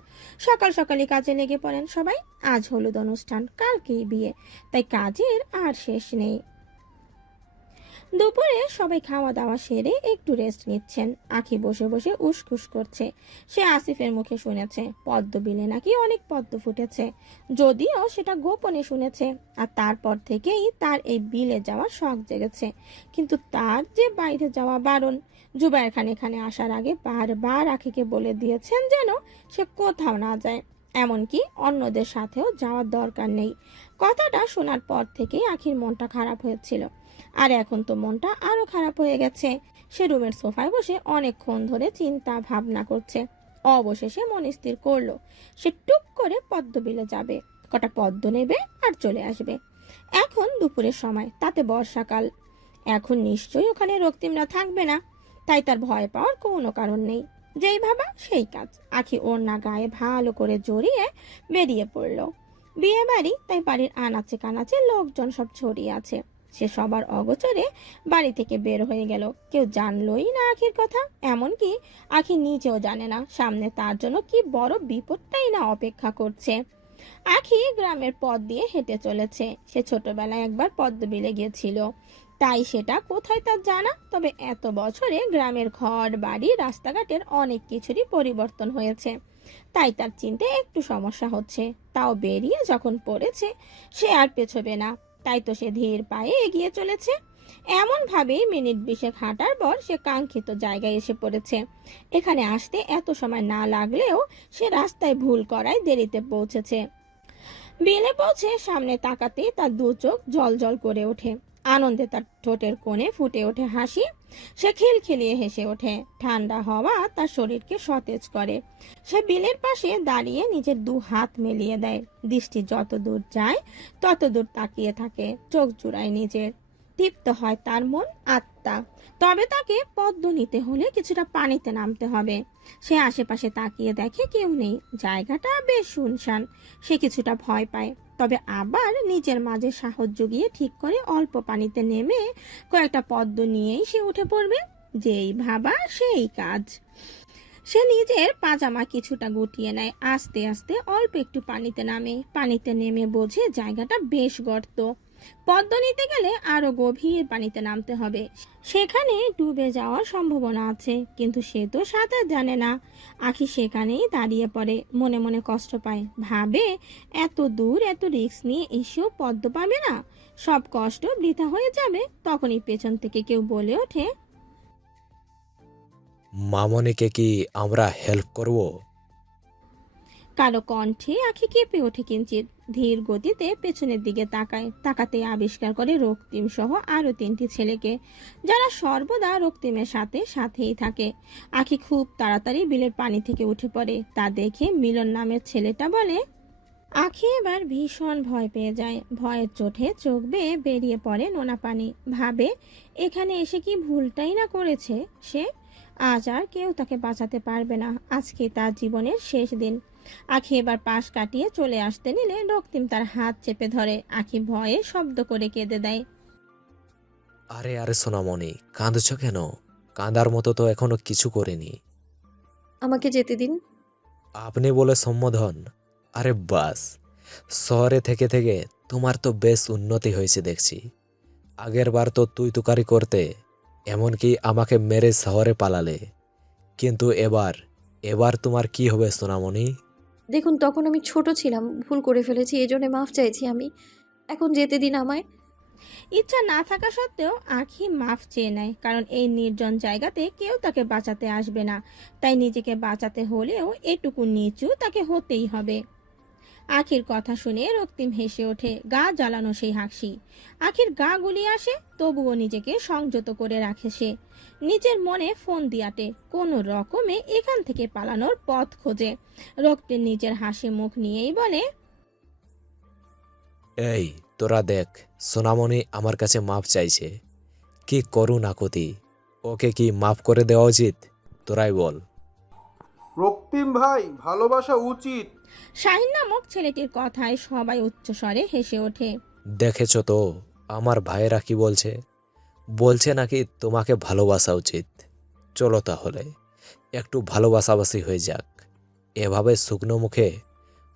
সকাল সকালই কাজে লেগে পড়েন সবাই। আজ হলুদ অনুষ্ঠান, কালকেই বিয়ে, তাই কাজের আর শেষ নেই। দুপুরে সবাই খাওয়া দাওয়া সেরে একটু রেস্ট নিচ্ছেন। আখি বসে বসে উসখুস করছে। সে আসিফের মুখে শুনেছে পদ্ম বিলে নাকি অনেক পদ্ম ফুটেছে, যদিও সেটা গোপনে শুনেছে। আর তারপর থেকেই তার এই বিলে যাওয়ার শখ জেগেছে, কিন্তু তার যে বাইরে যাওয়া বারণ। জুবায়ের খান এখানে আসার আগে বারবার আখিকে বলে দিয়েছেন যেন সে কোথাও না যায়, এমনকি অন্যদের সাথেও যাওয়ার দরকার নেই। কথাটা শোনার পর থেকেই আখির মনটা খারাপ হয়েছিল, আর এখন তো মনটা আরো খারাপ হয়ে গেছে। সে রুমের সোফায় বসে অনেকক্ষণ ধরে চিন্তা ভাবনা করছে। অবশেষে মন স্থির করলো সে টুক করে পদ্মবিলে যাবে, কটা পদ্ম নেবে আর চলে আসবে। এখন দুপুরের সময়, তাতে বর্ষাকাল, এখন নিশ্চয়ই ওখানে রক্তিমরা থাকবে না, তাই তার ভয় পাওয়ার কোনো কারণ নেই। যেই ভাবা সেই কাজ। আখি ওড়না গায়ে ভালো করে জড়িয়ে বেরিয়ে পড়ল। বিয়ে বাড়ি, তাই বাড়ির আনাচে কানাচে লোকজন সব ছড়িয়ে আছে। সে সবার অগোচরে বাড়ি থেকে বের হয়ে গেল। কেউ জানলই না আখির কথা, এমনকি আখি নিজেও জানে না সামনে তার জন্য কি বড় বিপদটাই না অপেক্ষা করছে। আখি গ্রামের পথ দিয়ে হেঁটে চলেছে। সে ছোটবেলায় একবার পদ্মবিলে গিয়েছিল, তাই সেটা কোথায় তার জানা। তবে এত বছরে গ্রামের ঘর বাড়ি রাস্তাঘাটের অনেক কিছুরই পরিবর্তন হয়েছে, তাই তার চিনতে একটু সমস্যা হচ্ছে। তাও বেরিয়ে যখন পড়েছে সে আর পেছবে না, তাই তো সে ধীর পায়ে এগিয়ে চলেছে। এমন ভাবেই মিনিট 20 হাঁটার পর সে কাঙ্ক্ষিত জায়গায় এসে পড়েছে। এখানে আসতে এত সময় না লাগলেও সে রাস্তায় ভুল করায় দেরিতে পৌঁছেছে। বিলে পৌঁছে সামনে তাকাতে তার দু চোখ জল জল করে ওঠে। আনন্দে তার ঠোঁটের কোণে ফুটে ওঠে হাসি। সে খিলখিলিয়ে হেসে ওঠে। ঠান্ডা হাওয়া তার শরীরকে সতেজ করে। সে বিলের পাশে দাঁড়িয়ে নিজের দু হাত মেলিয়ে দেয়। দৃষ্টি যত দূর যায় তত দূর তাকিয়ে থাকে। চোখ জুড়ায় নিজের। তৃপ্ত হয় তার মন আত্মা। তবে তাকে পদ্ম নিতে হলে কিছুটা পানিতে নামতে হবে। সে আশেপাশে তাকিয়ে দেখে কেউ নেই। জায়গাটা বেশ শুনশান। সে কিছুটা ভয় পায়, তবে আবার নিজের মাঝে সাহস জুগিয়ে ঠিক করে অল্প পানিতে নেমে কয়েকটা পদ্ম নিয়েই সে উঠে পড়বে। যেই ভাবা সেই কাজ। সে নিজের পাজামা কিছুটা গুটিয়ে নেয়। আস্তে আস্তে অল্প একটু পানিতে নামে। পানিতে নেমে বোঝে জায়গাটা বেশ গর্ত। পদ্ম নিতে গেলে আরো গভীর পানিতে নামতে হবে। সেখানে ডুবে যাওয়ার সম্ভাবনা আছে, কিন্তু সে তো সাঁতার জানে না। আখি সেখানেই দাঁড়িয়ে পড়ে, মনে মনে কষ্ট পায়। ভাবে এত দূর এত রিস্ক নিয়ে এসেও পদ্ম পাবে না, সব কষ্ট বৃথা হয়ে যাবে। তখনই পেছন থেকে কেউ বলে ওঠে, মামনিকে কি আমরা হেল্প করব? কারো কণ্ঠে আখি কেঁপে ওঠে কিঞ্চিত। ধীর গতিতে পেছনের দিকে তাকায়। তাকাতে আবিষ্কার করে রক্তিম সহ আরো 3টি ছেলেকে, যারা সর্বদা রক্তিমের সাথে সাথেই থাকে। আখি খুব তাড়াতাড়ি বিলের পানি থেকে উঠে পড়ে। তা দেখে মিলন নামের ছেলেটা বলে। আখি এবার ভীষণ ভয় পেয়ে যায়। ভয়ের চোটে চোখ বেয়ে বেরিয়ে পড়ে নোনা পানি। ভাবে এখানে এসে কি ভুলটাই না করেছে সে। আজ আর কেউ তাকে বাঁচাতে পারবে না। আজকে তার জীবনের শেষ দিন। আখি এবার পাশ কাটিয়ে চলে আসতে নিলে রক্তিম তার হাত চেপে ধরে। আখি ভয়ে শব্দ করে কেঁদে দেয়। আরে আরে সোনামণি, কাঁদছ কেন? কাঁদার মতো তো এখনো কিছু করিনি। আমাকে যেতে দিন। আপনি বলে সম্বোধন? আরে বাস, শহরে থেকে থেকে তোমার তো বেশ উন্নতি হয়েছে দেখছি। আগের বার তো তুই তুকারি করতে, এমনকি আমাকে মেরে শহরে পালালে, কিন্তু এবার তোমার কি হবে সোনামণি? দেখুন, তখন আমি ছোট ছিলাম, ভুল করে ফেলেছি, এই জন্য মাফ চাইছি আমি। এখন যেতে দিন আমায়। ইচ্ছা না থাকা সত্ত্বেও আখি মাফ চেয়ে নেয়, কারণ এই নির্জন জায়গাতে কেউ তাকে বাঁচাতে আসবে না। তাই নিজেকে বাঁচাতে হলেও এটুকু নিচু তাকে হতেই হবে। আখির কথা শুনে রক্তিম হেসে ওঠে। গা জ্বালানো সেই হাসি। আখির গা গুলিয়ে আসে, তবুও নিজেকে সংযত করে রাখে সে। নিজের মনে ফোন দিয়াটে কোনো রকমে এখান থেকে পালানোর পথ খোঁজে। রক্তিম নিজের হাসি মুখ নিয়েই বলে, এই তোরা দেখ, সোনামণি আমার কাছে মাপ চাইছে। কি করুন আকুতি, ওকে কি মাফ করে দেওয়া উচিত? তোরাই বল। রক্তিম ভাই, ভালোবাসা উচিত। শাহিন নামক ছেলেটির কথায় সবাই উচ্চস্বরে হেসে ওঠে। দেখেছ তো আমার ভাইয়েরা কি বলছে? বলছে নাকি তোমাকে ভালোবাসা উচিত। চলো তাহলে একটু ভালোবাসাবাসি হয়ে যাক। এভাবে শুকনো মুখে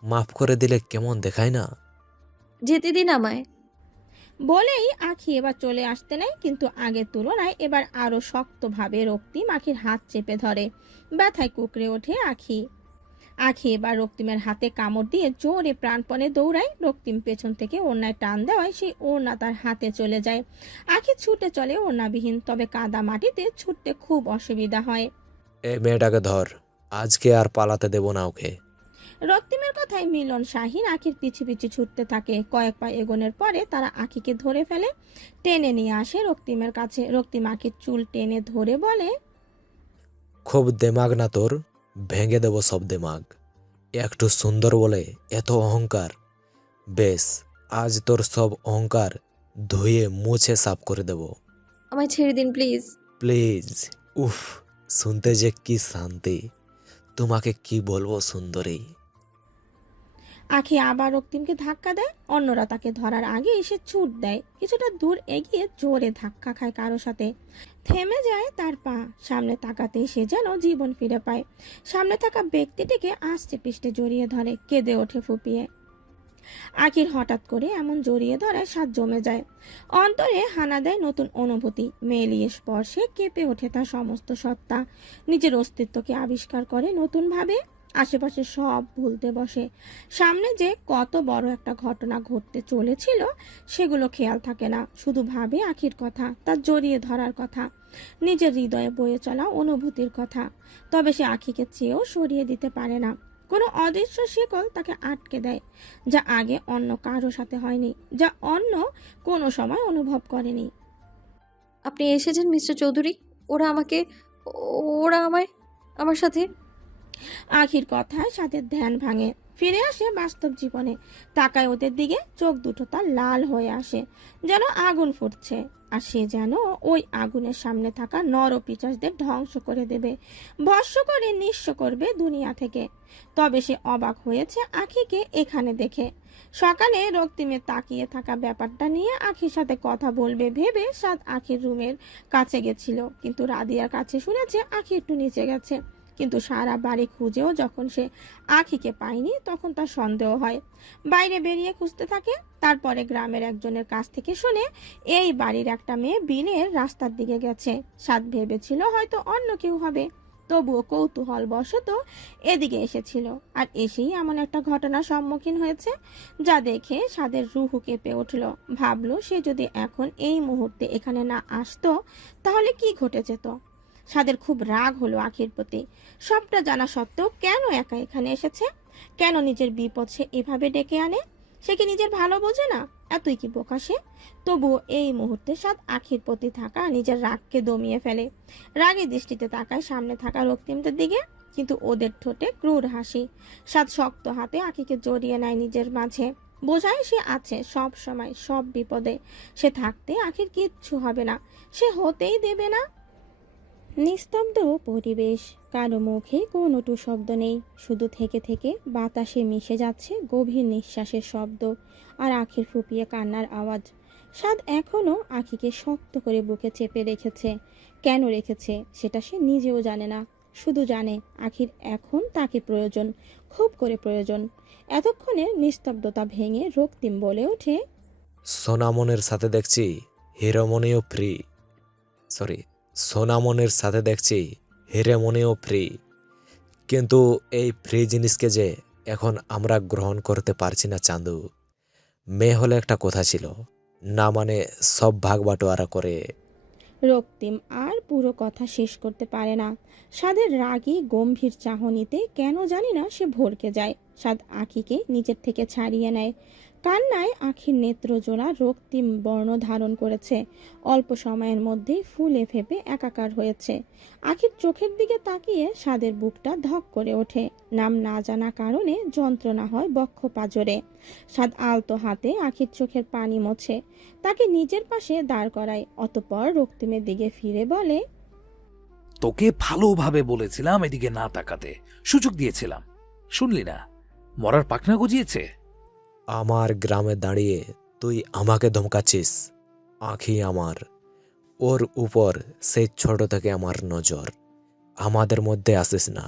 মাফ করে দিলে কেমন দেখায় না? যেতে দিন আমায়। বলেই আখি এবার চলে আসতে নেয়, কিন্তু আগের তুলনায় এবার আরো শক্তভাবে রক্তিম আখির হাত চেপে ধরে। ব্যথায় কুকড়ে ওঠে আখি। আখি এবার রক্তিমের হাতে কামড় দিয়ে জোরে প্রাণপণে দৌড়ায়। রক্তিম পেছন থেকে ওড়নায় টান দেওয়ায় সেই ওড়না তার হাতে চলে যায়। আখি ছুটে চলে ওড়নাবিহীন, তবে কাদা মাটিতে ছুটতে খুব অসুবিধা হয়। এই মেয়েটাকে ধর, আজকে আর পালাতে দেব না ওকে। রক্তিমের কথায় মিলন শাহিন আখির পিছু পিছু ছুটতে থাকে। কয়েক পা এগোনোর পরে তারা আখিকে ধরে ফেলে, টেনে নিয়ে আসে রক্তিমের কাছে। রক্তিম আখির চুল টেনে ধরে বলে, খুব দেমাগ না তোর, ভেঙে দেব সব দেমাগ। একটু সুন্দর বলে এত অহংকার। বেশ, আজ তোর সব অহংকার ধুয়ে মুছে সাফ করে দেব। আমায় ছেড়ে দিন প্লিজ। প্লিজ। উফ, শুনতে যে কি শান্তি। তোমাকে কি বলবো সুন্দরী। আখি আবার রক্তিমকে ধাক্কা দেয়। অন্যরা তাকে ধরার আগে এসে ছুট দেয়। কিছুটা দূর এগিয়ে জোরে ধাক্কা খায় কারো সাথে। থেমে যায় তার পা। সামনে তাকাতেই সে যেন জীবন ফিরে পায়। সামনে থাকা ব্যক্তিটিকে আস্তে পিষ্টে জড়িয়ে ধরে, কেঁদে ওঠে ফুপিয়ে। আখির হঠাৎ করে এমন জড়িয়ে ধরায় সাত জমে যায়। অন্তরে হানা দেয় নতুন অনুভূতি। মেলিয়ে স্পর্শে কেঁপে ওঠে তার সমস্ত সত্তা। নিজের অস্তিত্বকে আবিষ্কার করে নতুনভাবে। আশেপাশে সব ভুলতে বসে। সামনে যে কত বড় একটা ঘটনা ঘটতে চলেছিল সেগুলো খেয়াল থাকে না। শুধু ভাবে আখির কথা, তার জড়িয়ে ধরার কথা, নিজের হৃদয়ে বয়ে চলা অনুভূতির কথা। তবে সে আখিকে চেয়েও সরিয়ে দিতে পারে না। কোনো অদৃশ্য শিকল তাকে আটকে দেয়, যা আগে অন্য কারো সাথে হয়নি, যা অন্য কোনো সময় অনুভব করেনি। আপনি এসেছেন মিস্টার চৌধুরী। ওরা আমাকে ওরা আমায় আমার সাথে। আখির কথায় সাথে ধ্যান ভাঙে, ফিরে আসে বাস্তব জীবনে। তাকায় ওদের দিকে, চোখ দুটো তার লাল হয়ে আসে, যেন আগুন ফুটছে। আর সে যেন ওই আগুনের সামনে থাকা নর পিচাসদের ধ্বংস করে দেবে, ভস্ম করে নিঃস্ব করবে দুনিয়া থেকে। তবে সে অবাক হয়েছে আখিকে এখানে দেখে। সকালে রক্তিমে তাকিয়ে থাকা ব্যাপারটা নিয়ে আখির সাথে কথা বলবে ভেবে সাদ আখির রুমের কাছে গেছিল, কিন্তু রাদিয়ার কাছে শুনেছে আখি একটু নিচে গেছে। কিন্তু সারা বাড়ি খুঁজেও যখন সে আখিকে পায়নি, তখন তার সন্দেহ হয়। বাইরে বেরিয়ে খুঁজতে থাকে। তারপরে গ্রামের একজনের কাছ থেকে শুনে এই বাড়ির একটা মেয়ে বিনের রাস্তার দিকে গেছে। সাদ ভেবেছিল হয়তো অন্য কেউ হবে, তবুও কৌতূহল বশত এদিকে এসেছিল। আর এসেই এমন একটা ঘটনার সম্মুখীন হয়েছে যা দেখে সাদের রুহু কেঁপে উঠল। ভাবলো সে যদি এখন এই মুহূর্তে এখানে না আসতো তাহলে কি ঘটে যেত। সাদের খুব রাগ হলো আখির প্রতি। সবটা জানা সত্ত্বেও কেন একা এখানে এসেছে, কেন নিজের বিপদ সে এভাবে ডেকে আনে। সে কি নিজের ভালো বোঝে না? এতই কি বোকা সে? তবুও এই মুহূর্তে সাদ আখির প্রতি থাকা নিজের রাগকে দমিয়ে ফেলে। রাগের দৃষ্টিতে তাকায় সামনে থাকা রক্তিমদের দিকে, কিন্তু ওদের ঠোঁটে ক্রূর হাসি। সাদ শক্ত হাতে আখিকে জড়িয়ে নেয় নিজের মাঝে, বোঝায় সে আছে সব সময়, সব বিপদে। সে থাকতে আখির কিচ্ছু হবে না, সে হতেই দেবে না। নিস্তব্ধ পরিবেশ, কারো মুখে কোনো টু শব্দ নেই। শুধু থেকে থেকে বাতাসে মিশে যাচ্ছে গভীর নিঃশ্বাসের শব্দ আর আখির ফুপিয়ে কান্নার আওয়াজ। সাদ এখনও আখিকে শক্ত করে বুকে চেপে রেখেছে। কেন রেখেছে সেটা সে নিজেও জানে না, শুধু জানে আখির এখন তাকে প্রয়োজন, খুব করে প্রয়োজন। এতক্ষণের নিস্তব্ধতা ভেঙে রক্তিম বলে ওঠে, সোনামনের সাথে দেখছি হিরোমনিও ফ্রি। সোনামনের সাথে দেখছি হিরেমনিও ফ্রি। কিন্তু এই ফ্রি জিনিসকে যে এখন আমরা গ্রহণ করতে পারছি না চান্দু। মেয়ে হলে একটা কথা ছিল না, মানে সব ভাগ বাটোয়ারা করে। রক্তিম আর পুরো কথা শেষ করতে পারে না। সাদের রাগী গম্ভীর চাহনিতে কেন জানি না সে ভরকে যায়। সাদ আখিকে নিজের থেকে ছাড়িয়ে নেয়। কান্নায় আখির নেত্রজোড়া রক্তিম বর্ণ ধারণ করেছে। অল্প সময়ের মধ্যেই ফুলে ফেপে একাকার হয়েছে। আখির চোখের দিকে তাকিয়ে সাদের বুকটা ধক করে ওঠে। নাম না জানা কারণে যন্ত্রণা হয় বক্ষ পাজরে। সাদ আলতো হাতে আখির চোখের পানি মোছে, তাকে নিজের পাশে দাঁড় করায়। অতঃপর রক্তিমের দিকে ফিরে বলে, তোকে ভালোভাবে বলেছিলাম এদিকে না তাকাতে, সুযোগ দিয়েছিলাম, শুনলি না, মরার পাখনা গজিয়েছে। আমার গ্রামে দাঁড়িয়ে তুই আমাকে ধমকাচ্ছিস? আঁখি আমার, ওর উপর সেই ছোট থেকে আমার নজর। আমাদের মধ্যে আসিস না,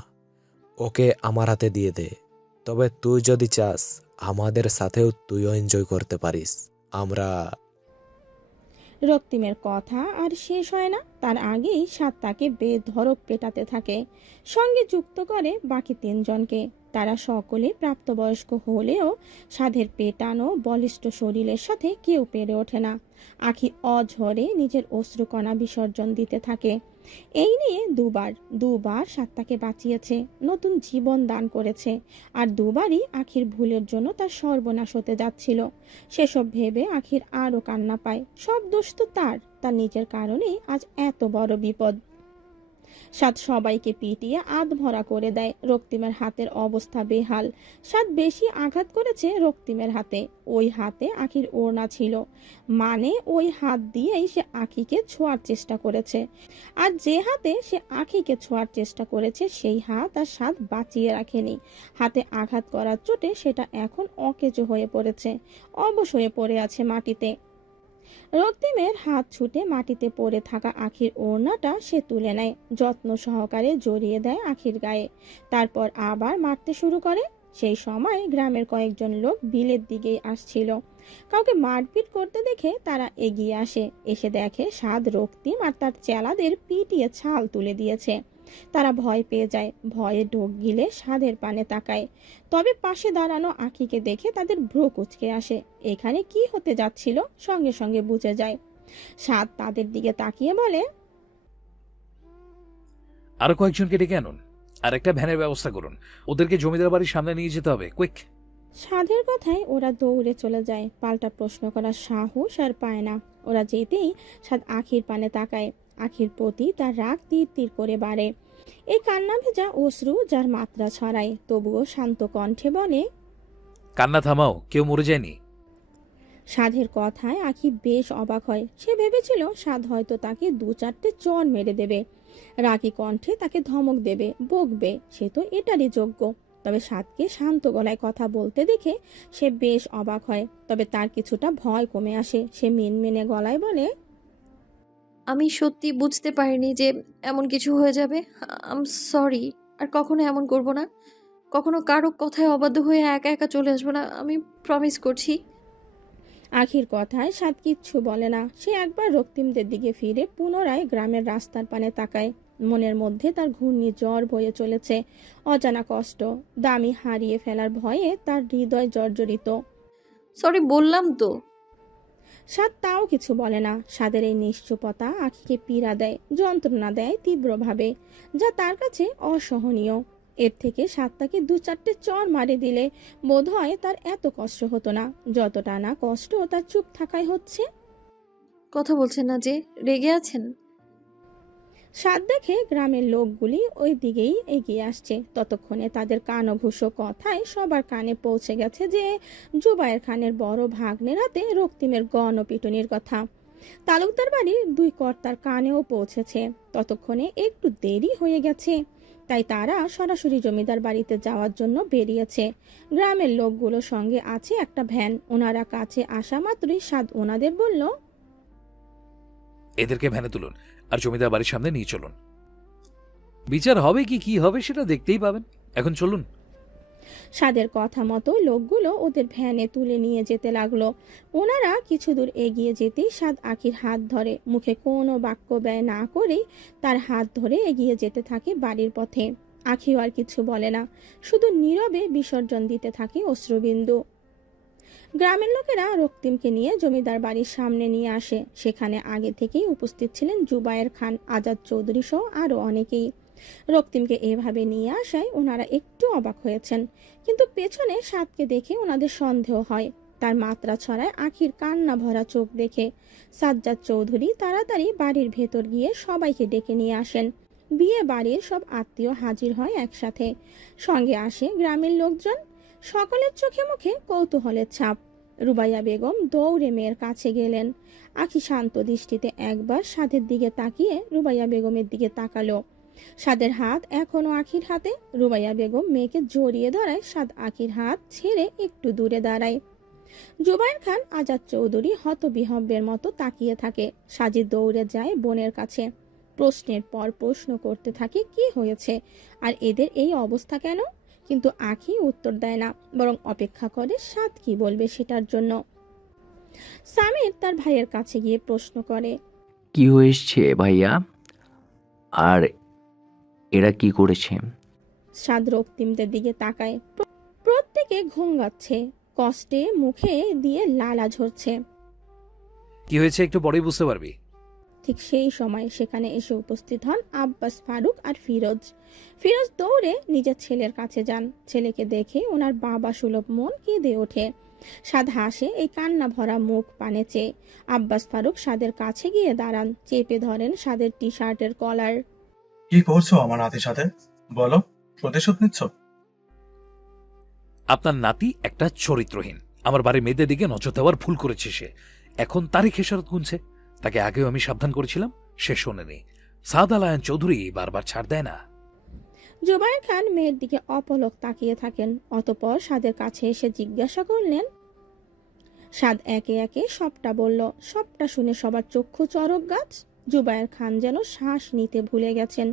ওকে আমার হাতে দিয়ে দে। তবে তুই যদি চাস আমাদের সাথেও তুইও এনজয় করতে পারিস। আমরা রক্তিমের কথা আর শেষ হয় না, তার আগেই সাত তাকে বেধড়ক পেটাতে থাকে, সঙ্গে যুক্ত করে বাকি তিনজনকে। তারা সকলে প্রাপ্তবয়স্ক হলেও সাধের পেটানো বলিষ্ঠ শরীরের সাথে কেউ পেরে ওঠে না। আখি অঝরে নিজের অশ্রুকণা বিসর্জন দিতে থাকে। এই নিয়ে দুবার সাত্তাকে বাঁচিয়েছে, নতুন জীবন দান করেছে, আর দুবারই আখির ভুলের জন্য তার সর্বনাশ হতে যাচ্ছিল। সেসব ভেবে আখির আরও কান্না পায়। সব দোষ তো তার নিজের কারণেই আজ এত বড় বিপদ। সাত সবাইকে পিটিয়ে আধমরা করে দেয়। রক্তিমের হাতের অবস্থা বেহাল। সাত বেশি আঘাত করেছে রক্তিমের হাতে। ওই হাতে আখির ওড়না ছিল, মানে ওই হাত দিয়েই সে আখিকে ছোঁয়ার চেষ্টা করেছে। আর যে হাতে সে আখিকে ছোঁয়ার চেষ্টা করেছে সেই হাত আর সাত বাঁচিয়ে রাখেনি। হাতে আঘাত করার চোটে সেটা এখন অকেজো হয়ে পড়েছে, অবশ হয়ে পড়ে আছে মাটিতে। রক্তিমের হাত ছুটে মাটিতে পড়ে থাকা আখির ওড়নাটা সে তুলে নেয়, যত্ন সহকারে জড়িয়ে দেয় আখির গায়ে। তারপর আবার মারতে শুরু করে। সেই সময় গ্রামের কয়েকজন লোক বিলের দিকেই আসছিল। কাউকে মারপিট করতে দেখে তারা এগিয়ে আসে। এসে দেখে সাদ রক্তিম আর তার চেলাদের পিটিয়ে ছাল তুলে দিয়েছে। তারা ভয় পেয়ে যায়, ভয়ে ঢোক গিলে সাদের পানে তাকায়। তবে পাশে দাঁড়ানো আখিকে দেখে তাদের ভ্রু কুঁচকে আসে। এখানে কি হতে যাচ্ছিল সঙ্গে সঙ্গে বুঝে যায়। সাদ তাদের দিকে তাকিয়ে বলে, আরো কয়েকজনকে ডেকে আনুন, আর একটা ভ্যানের ব্যবস্থা করুন। ওদেরকে জমিদার বাড়ির সামনে নিয়ে যেতে হবে, কুইক। সাধের কথায় ওরা দৌড়ে চলে যায়। পাল্টা প্রশ্ন করার সাহস আর পায় না। ওরা যেতেই সাদ আখির পানে তাকায়। আখির প্রতি তার রাগ তীর তীর করে বাড়ে। এই কান্না ভেজা অশ্রু যার মাত্রা ছড়ায়, তবুও শান্ত কণ্ঠে বলে, কান্না থামাও, কেউ মরে যায়নি। সাধের কথায় আখি বেশ অবাক হয়। সে ভেবেছিল সাধ হয়তো তাকে 2-4টে চড় মেরে দেবে, রাগী কণ্ঠে তাকে ধমক দেবে, বকবে। সে তো এটারই যোগ্য। তবে সাধকে শান্ত গলায় কথা বলতে দেখে সে বেশ অবাক হয়। তবে তার কিছুটা ভয় কমে আসে। সে মিনমিনে গলায় বলে, আমি সত্যি বুঝতে পারিনি যে এমন কিছু হয়ে যাবে। আম সরি। আর কখনো এমন করব না। কখনো কারো কথায় অবাধ্য হয়ে একা একা চলে আসবো না, আমি প্রমিস করছি। আখির কথায় সাদ কিচ্ছু বলে না। সে একবার রক্তিমদের দিকে ফিরে পুনরায় গ্রামের রাস্তার পানে তাকায়। মনের মধ্যে তার ঘূর্ণিঝড় বয়ে চলেছে। অজানা কষ্ট, দামি হারিয়ে ফেলার ভয়ে তার হৃদয় জর্জরিত। সরি বললাম তো। সাদ তাও কিছু বলে না। সাদের এই নিশ্চুপতা আখিকে পীড়া দেয়, যন্ত্রণা দেয় তীব্রভাবে, যা তার কাছে অসহনীয়। এর থেকে সাদ তাকে 2-4টে চড় মারে দিলে বোধ হয় তার এত কষ্ট হতো না, যতটা না কষ্ট তার চুপ থাকায় হচ্ছে। কথা বলছেন না যে, রেগে আছেন? সাদ দেখে গ্রামের লোকগুলি ওই দিকেই এগিয়ে আসছে। ততক্ষণে তাদের কানভূষো কথায় সবার কানে পৌঁছে গেছে যে জুবায়ের খানের বড় ভাগ্নের হাতে রক্তিমের গণপিটুনির কথা। তালুকদার বাড়ির 2 কর্তার কানেও পৌঁছেছে। ততক্ষণে একটু দেরি হয়ে গেছে, তাই তারা সরাসরি জমিদার বাড়িতে যাওয়ার জন্য বেরিয়েছে। গ্রামের লোকগুলোর সঙ্গে আছে একটা ভ্যান। ওনারা কাছে আসা মাত্রই সাদ ওনাদের বলল, এদেরকে ভ্যানে তুলুন আর জমিদার বাড়ির সামনে নিয়ে চলুন। বিচার হবে কি হবে সেটা দেখতেই পাবেন। এখন চলুন। সাদের কথা মতো লোকগুলো ওদের ভ্যানে তুলে নিয়ে যেতে লাগলো। ওনারা কিছু দূর এগিয়ে যেতেই সাদ আখির হাত ধরে। মুখে কোনো বাক্য ব্যয় না করেই তার হাত ধরে এগিয়ে যেতে থাকে বাড়ির পথে। আখিও আর কিছু বলে না, শুধু নীরবে বিসর্জন দিতে থাকে অশ্রুবিন্দু। গ্রামের লোকেরা রক্তিমকে নিয়ে জমিদার বাড়ির সামনে নিয়ে আসে। সেখানে আগে থেকেই উপস্থিত ছিলেন জুবায়ের খান, আজাদ চৌধুরী সহ আরও অনেকেই। রক্তিমকে এভাবে নিয়ে আসায় ওনারা একটু অবাক হয়েছেন, কিন্তু পেছনে সাদকে দেখে ওনাদের সন্দেহ হয়। তার মাত্রা ছড়ায় আখির কান্না ভরা চোখ দেখে। সাজ্জাদ চৌধুরী তাড়াতাড়ি বাড়ির ভেতর গিয়ে সবাইকে ডেকে নিয়ে আসেন। বিয়ে বাড়ির সব আত্মীয় হাজির হয় একসাথে। সঙ্গে আসে গ্রামের লোকজন। সকলের চোখে মুখে কৌতূহলের ছাপ। রুবাইয়া বেগম দৌড়ে মেয়ের কাছে গেলেন। আখি শান্ত দৃষ্টিতে একবার সাদের দিকে তাকিয়ে রুবাইয়া বেগমের দিকে তাকালো। সাদের হাত এখনো আখির হাতে। রুবাইয়া বেগম মেয়েকে জড়িয়ে ধরায় সাদ আখির হাত ছেড়ে একটু দূরে দাঁড়ায়। জুবায়ের খান, আজাদ চৌধুরী হতবিহব্বের মতো তাকিয়ে থাকে। সাজিদ দৌড়ে যায় বোনের কাছে। প্রশ্নের পর প্রশ্ন করতে থাকে কি হয়েছে আর এদের এই অবস্থা কেন। কিন্তু আখি উত্তর দেয় না, বরং অপেক্ষা করে সাদ কি বলবে সেটার জন্য। সামির তার ভাইয়ের কাছে গিয়ে প্রশ্ন করে। কি হয়েছে ভাইয়া? আর এরা কি করেছে? সাদ রক্তিমদের দিকে তাকায়। প্রত্যেকে ঘুঙ্গাচ্ছে, কষ্টে মুখে দিয়ে লালা ঝরছে। কি হয়েছে একটু পরেই বুঝতে পারবি। ঠিক সেই সময় সেখানে এসে উপস্থিত হন আব্বাস, ফারুক আর ফিরোজ। ফিরোজ দৌড়ে নিজের ছেলের কাছে যান। ছেলেকে দেখে ওনার বাবা সুলভ মন কেঁদে ওঠে। সাদ হাসে এই কান্না ভরা মুখ পানে চেয়ে। আব্বাস, ফারুক সাদের কাছে গিয়ে দাঁড়ান, চেপে ধরেন সাদের টি শার্টের কলার। কি করছো আমার নাতির সাথে? বলো, প্রতিশোধ নিচ্ছ? আপনার নাতি একটা চরিত্রহীন, আমার বাড়ির মেয়েদের দিকে নজর দেওয়ার ভুল করেছে সে। এখন তারই খেসারত গুনছে। তাকে আগেও আমি সাবধান করেছিলাম, সে শোনেনি। সাদ আলায়ান চৌধুরী বারবার ছাড় দেয় না। জুবায়ের খান মেয়ের দিকে অপলক তাকিয়ে থাকেন। অতঃপর সাদের কাছে এসে জিজ্ঞাসা করলেন। সাদ একে একে সবটা বলল। সবটা শুনে সবার চক্ষু চড়ক গাছ। জুবায়ের খান যেন শ্বাস নিতে ভুলে গেছেন।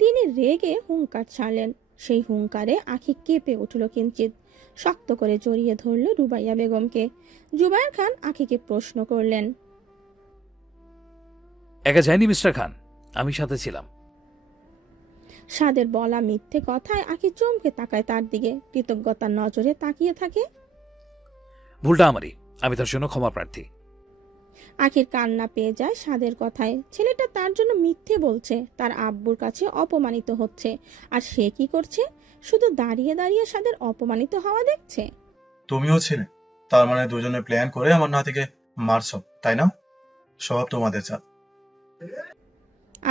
তিনি রেগে হুঙ্কার ছাড়লেন। সেই হুঙ্কারে আঁখি কেঁপে উঠল কিঞ্চিত। শক্ত করে জড়িয়ে ধরল রুবাইয়া বেগমকে। জুবায়ের খান আঁখিকে প্রশ্ন করলেন। একা যায়নি মিস্টার খান, আমি সাথে ছিলাম। সাদের বলা মিথ্যে কথায় আঁখি চমকে তাকায় তার দিকে, কৃতজ্ঞতার নজরে তাকিয়ে থাকে। ভুলটা আমারই, আমি তার জন্য ক্ষমা প্রার্থী। আখির কান্না পেয়ে যায় সাদের কথায়। ছেলেটা তার জন্য মিথ্যে বলছে, তার আব্বুর কাছে অপমানিত হচ্ছে। আর সে কি করছে? শুধু দাঁড়িয়ে দাঁড়িয়ে সাদের অপমানিত হওয়া দেখছে। তুমিও ছিলে, তার মানে দুজনে প্ল্যান করে আমার নাতিকে মারছো, তাই না? সব তোমাদের চাল।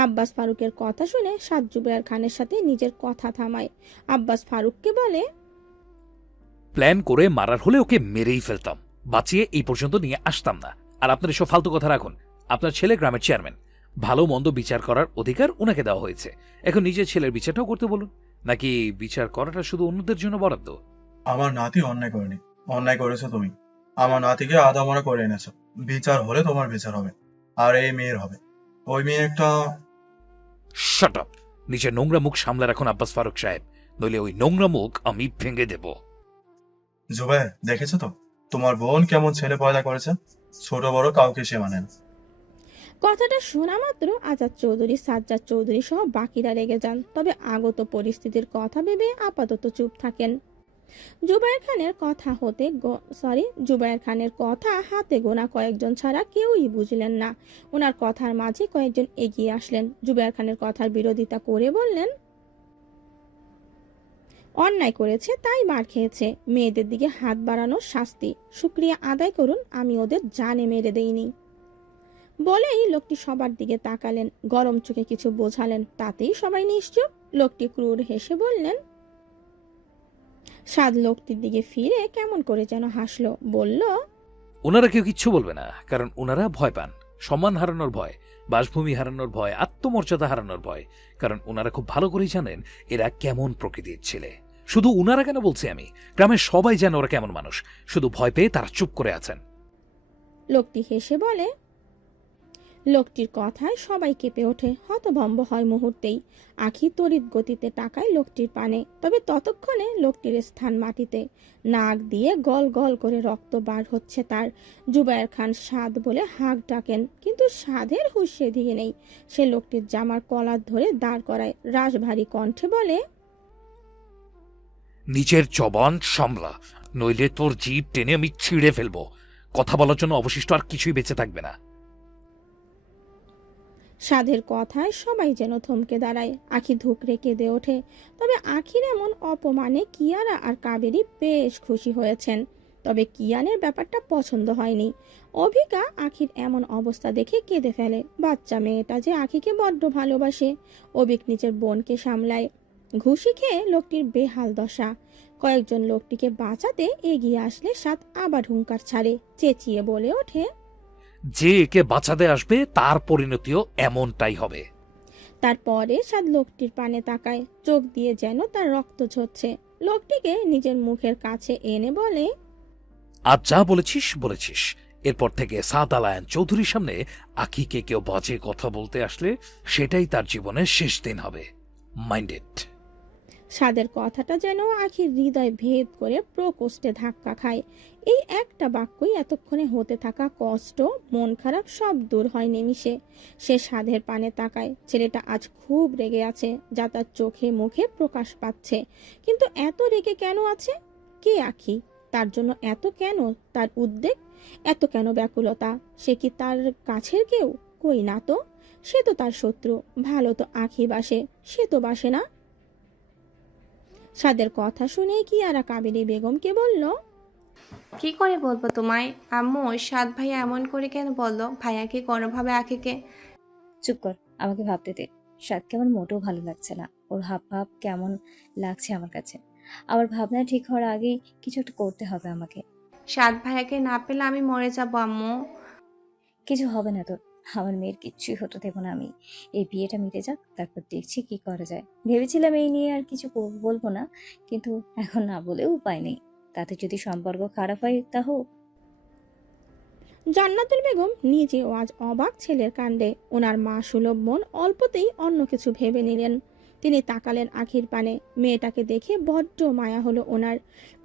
আব্বাস ফারুকের কথা শুনে সাদ জুবায়ের খানের সাথে নিজের কথা থামায়। আব্বাস ফারুককে বলে, প্ল্যান করে মারার হলে ওকে মেরেই ফেলতাম, বাঁচিয়ে এই পর্যন্ত নিয়ে আসতাম না। আর আপনার এসব ফালতু কথা রাখুন। আপনার ছেলে গ্রামের চেয়ারম্যান, ভালো মন্দ বিচার করার অধিকার ওনাকে দেওয়া হয়েছে। এখন নিজের ছেলের বিচারটাও করতে বলুন, নাকি বিচার করাটা শুধু অন্যদের জন্য বরাদ্দ? আমার নাতি অন্যায় করেনি, অন্যায় করেছো তুমি। আমার নাতিকে আদামরা করে এনেছো। বিচার হলে তোমার বিচার হবে, আর এই মেয়ের হবে। ওই মেয়ে একটা... শাট আপ! নিজের নোংরা মুখ সামলে রাখুন আব্বাস ফারুক সাহেব, নইলে ওই নোংরা মুখ আমি ভেঙে দেব। জুবায়ের, দেখেছো তো তোমার বোন কেমন ছেলে পয়দা করেছে? ছোট বড় কাউকে সে মানে না। কথাটা শোনা মাত্র আজাদ চৌধুরী, সাজ্জাদ চৌধুরী সহ বাকিরা রেগে যান। তবে আগত পরিস্থিতির কথা ভেবে আপাতত চুপ থাকেন। জুবায়ের খানের কথা হাতে গোনা কয়েকজন ছাড়া কেউই বুঝলেন না। ওনার কথার মাঝে কয়েকজন এগিয়ে আসলেন। জুবায়ের খানের কথার বিরোধিতা করে বললেন, অন্যায় করেছে তাই মার খেয়েছে। মেয়েদের দিকে হাত বাড়ানোর শাস্তি। শুকরিয়া আদায় করুন, আমি ওদের জানে মেরে দেইনি। বলেই লোকটি সবার দিকে তাকালেন, গরম চোখে কিছু বোঝালেন। তাতেই সবাই নিশ্চুপ। লোকটি ক্রূর হেসে বললেন। সাদ লোকটির দিকে ফিরে কেমন করে যেন হাসলো, বলল, ওনারা কেউ কিচ্ছু বলবে না, কারণ ওনারা ভয় পান। সম্মান হারানোর ভয়, বাসভূমি হারানোর ভয়, আত্মমর্যাদা হারানোর ভয়। কারণ ওনারা খুব ভালো করেই জানেন এরা কেমন প্রকৃতির ছেলে। শুধু ওনারা কেন বলছি আমি, গ্রামের সবাই জানে ওরা কেমন মানুষ। শুধু ভয় পেয়ে তারা চুপ করে আছেন। লোকটি হেসে বলে। লোকটির কথায় সবাই কেঁপে ওঠে, হতভম্ব হয় মুহূর্তেই। আঁখি তড়িৎ গতিতে তাকায় লোকটির পানে। তবে ততক্ষণে লোকটির স্থান মাটিতে। নাক দিয়ে গল গল করে রক্ত বার হচ্ছে তার। জুবায়ের খান সাদ বলে হাঁক ডাকেন, কিন্তু সাদের হুঁশ সেদিকে নেই। সে লোকটির জামার কলার ধরে দাঁড় করায়, রাশভারী কণ্ঠে বলে, নিজের জবান সামলা, নইলে তোর জিভ টেনে আমি ছিঁড়ে ফেলবো। কথা বলার জন্য অবশিষ্ট আর কিছুই বেঁচে থাকবে না। সাধের কথায় সবাই যেন থমকে দাঁড়ায়। আঁখি ধুকরে কেঁদে ওঠে। তবে আঁখির এমন অপমানে কিয়ারা আর কাবেরী বেশ খুশি হয়েছেন। তবে কিয়ানের ব্যাপারটা পছন্দ হয়নি। অভিকা আঁখির এমন অবস্থা দেখে কেঁদে ফেলে। বাচ্চা মেয়েটা যে আঁখিকে বড্ড ভালোবাসে। অভিক নিজের বোনকে সামলায়। ঘুষি খেয়ে লোকটির বেহাল দশা। কয়েকজন লোকটিকে বাঁচাতে এগিয়ে আসলে সাদ আবার হুঙ্কার ছাড়ে, চেঁচিয়ে বলে ওঠে, যে একে বাঁচাতে আসবে তার পরিণতিও এমনটাই হবে। তারপরে সাদ লোকটির পানে তাকায়, চোখ দিয়ে যেন তার রক্ত ঝরছে। লোকটিকে নিজের মুখের কাছে এনে বলে, আজ যা বলেছিস বলেছিস। এরপর থেকে সাদ আলায়ান চৌধুরীর সামনে আখিকে কেউ বাজে কথা বলতে আসলে সেটাই তার জীবনের শেষ দিন হবে। মাইন্ডেড। স্বাদের কথাটা যেন আখির হৃদয় ভেদ করে প্রকোষ্ঠে ধাক্কা খায়। এই একটা বাক্যই এতক্ষণে হতে থাকা কষ্ট, মন খারাপ সব দূর হয় নিমিষে। সে স্বাদের পানে তাকায়। ছেলেটা আজ খুব রেগে আছে, যা তার চোখে মুখে প্রকাশ পাচ্ছে। কিন্তু এত রেগে কেন আছে? কে আখি? তার জন্য এত কেন তার উদ্বেগ, এত কেন ব্যাকুলতা? সে কি তার কাছের কেউ? কই না তো। সে তো তার শত্রু। ভালো তো আখি বাসে, সে তো বাসে না। সাদের কথা শুনে কিয়ারা কাবেরী বেগমকে বলল, কি করে বলবো তোমায় আম্মু? সাত ভাইয়া এমন করে কেন বললো? ভাইয়া কি কোনোভাবে আখিকে? চুপ কর, আমাকে ভাবতে দে। সাদকে আমার মোটেও ভালো লাগছে না। ওর হাব ভাব কেমন লাগছে আমার কাছে। আমার ভাবনা ঠিক হওয়ার আগেই কিছু একটা করতে হবে আমাকে। সাত ভাইয়াকে না পেলে আমি মরে যাবো আম্মু। কিছু হবে না তোর, আমার মেয়ের কিচ্ছুই হতে দেবো না আমি। এই বিয়েটা মিটে যাক, তারপর দেখছি কি করা যায়। ভেবেছিলাম এই নিয়ে আর কিছু বলবো না, কিন্তু এখন না বলেও উপায় নেই। তাতে যদি সম্পর্ক খারাপ হয় তা হোক। জান্নাতুল বেগম নিজেও আজ অবাক ছেলের কাণ্ডে। ওনার মা সুলভ মন অল্পতেই অন্য কিছু ভেবে নিলেন। তিনি তাকালেন আখির পানে। মেয়েটাকে দেখে বড্ড মায়া হলো ওনার।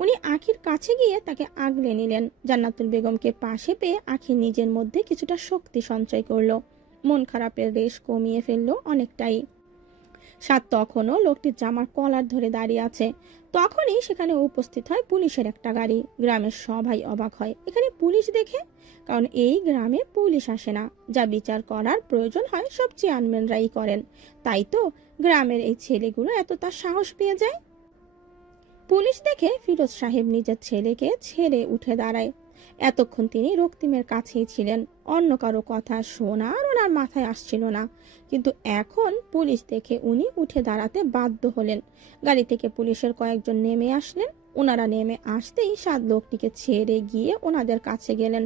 উনি আখির কাছে গিয়ে তাকে আগলে নিলেন। জান্নাতুল বেগমকে পাশে পেয়ে আখি নিজের মধ্যে কিছুটা শক্তি সঞ্চয় করলো। মন খারাপের রেশ কমিয়ে ফেললো অনেকটাই। সাত তখনও লোকটির জামার কলার ধরে দাঁড়িয়ে আছে। তখনই সেখানে উপস্থিত হয় পুলিশের একটা গাড়ি। গ্রামের সবাই অবাক হয় এখানে পুলিশ দেখে, কারণ এই গ্রামে পুলিশ আসে না। যা বিচার করার প্রয়োজন হয় সব চেয়ারম্যানরাই করেন। তাই তো গ্রামের এই ছেলেগুলো এত তার সাহস পেয়ে যায়। পুলিশ দেখে ফিরোজ সাহেব নিজের ছেলেকে ছেড়ে উঠে দাঁড়ায়। এতক্ষণ তিনি রক্তিমের কাছেই ছিলেন। অন্য কারো কথা শোনার ওনার মাথায় আসছিল না, কিন্তু এখন পুলিশ দেখে উনি উঠে দাঁড়াতে বাধ্য হলেন। গাড়ি থেকে পুলিশের কয়েকজন নেমে আসলেন। ওনারা নেমে আসতেই সাদ লোকটিকে ছেড়ে গিয়ে ওনাদের কাছে গেলেন।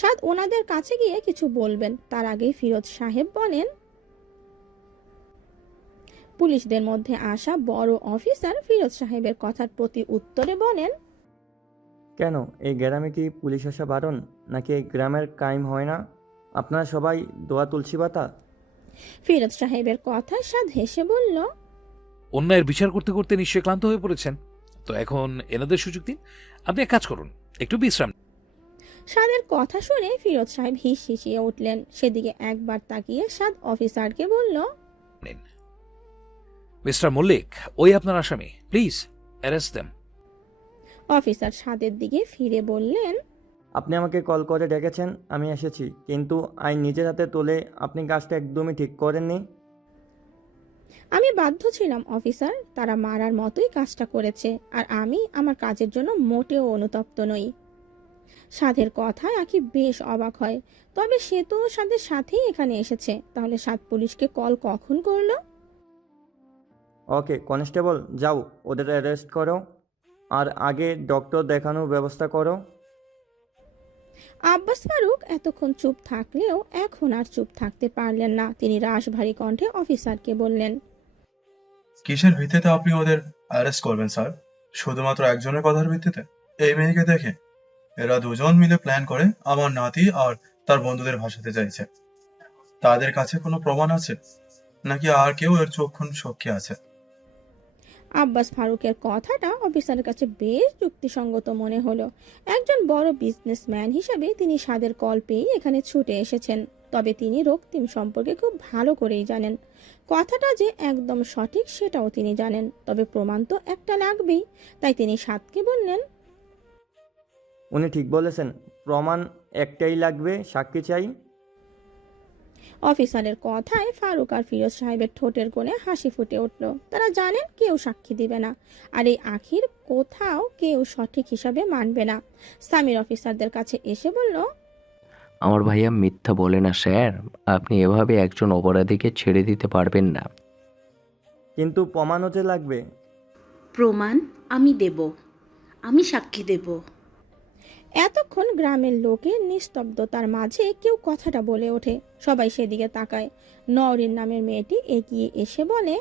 সাদ ওনাদের কাছে গিয়ে কিছু বলবেন, তার আগেই ফিরোজ সাহেব বলেন, পুলিশদের মধ্যে আসা বড় অফিসার ফিরোজ সাহেবের কথার প্রতি উত্তরে বলেন, কেন এই গ্রামে কি পুলিশ আসা বারণ, নাকি এই গ্রামের ক্রাইম হয় না? আপনারা সবাই দোয়া তুলসী পাতা। ফিরোজ সাহেবের কথায় সাদ হেসে বলল, অন্যায়ের বিচার করতে করতে নিশ্চয়ই ক্লান্ত হয়ে পড়েছেন, তো এখন এনাদের সুযোগ দিন। আপনি এক কাজ করুন, একটু বিশ্রাম। সাদের কথা শুনে ফিরোজ সাহেব হিস হিসিয়ে উঠলেন। সেদিকে একবার তাকিয়ে সাদ অফিসারকে বলল, মিস্টার মল্লিক, ওই আপনার আসামি, প্লিজ অ্যারেস্ট দেম। অফিসার সাদের দিকে ফিরে বললেন, আপনি আমাকে কল করে ডেকেছেন, আমি এসেছি, কিন্তু আইন নিজের হাতে তোলে আপনি কাজটা একদমই ঠিক করেননি। আমি বাধ্য ছিলাম অফিসার, তারা মারার মতোই কাজটা করেছে, আর আমি আমার কাজের জন্য মোটেও অনুতপ্ত নই। সাদের কথায় আখি বেশ অবাক হয়। তবে সে তো সাদের সাথেই এখানে এসেছে, তাহলে সাদ পুলিশকে কল কখন করলো? ওকে কনস্টেবল, যাও ওদের অ্যারেস্ট করো, আর আগে ডক্টর দেখানোর ব্যবস্থা করো। আব্বাস ফারুক এতক্ষণ চুপ থাকলেও এখন আর চুপ থাকতে পারলেন না। তিনি রাশভারী কণ্ঠে অফিসারকে বললেন, কিসের ভিত্তিতে আপনি ওদের অ্যারেস্ট করবেন স্যার? শুধুমাত্র একজনের কথার ভিত্তিতে? এই মেয়েকে দেখে? এরা দুজন মিলে প্ল্যান করে আমার নাতি আর তার বন্ধুদের ভাসাতে চাইছে। তাদের কাছে কোনো প্রমাণ আছে, নাকি আর কেউ এর চক্ষু সাক্ষী আছে? আব্বাস ফারুকের কথাটা অফিসারের কাছে বেশ যুক্তিসঙ্গত মনে হলো। একজন বড় বিজনেসম্যান হিসেবে তিনি সাদের কল পেয়ে এখানে ছুটে এসেছেন। তবে তিনি রক্তিম সম্পর্কে খুব ভালো করেই জানেন। কথাটা যে একদম সঠিক সেটাও তিনি জানেন, তবে প্রমাণ তো একটা লাগবেই। তাই তিনি সাদকে বললেন, উনি ঠিক বলেছেন, প্রমাণ একটাই লাগবে, সাক্ষী চাই। অফিসারের কথায় ফারুক আর ফিরোজ সাহেবের ঠোঁটের কোণে হাসি ফুটে উঠল। তারা জানেন কেউ সাক্ষী দিবে না, আর এই আখির কোথাও কেউ সঠিক হিসাবে মানবে না। সামির অফিসারদের কাছে এসে বলল, আমার ভাইয়া মিথ্যা বলে না স্যার, আপনি এভাবে একজন অপরাধীকে ছেড়ে দিতে পারবেন না। কিন্তু প্রমাণও যে লাগবে। প্রমাণ আমি দেব, আমি সাক্ষী দেব। এতক্ষণ গ্রামের লোকের নিস্তব্ধতার মাঝে কেউ কথাটা বলে ওঠে। সবাই সেদিকে তাকায়। নওরিন নামের মেয়েটি এগিয়ে এসে বলে,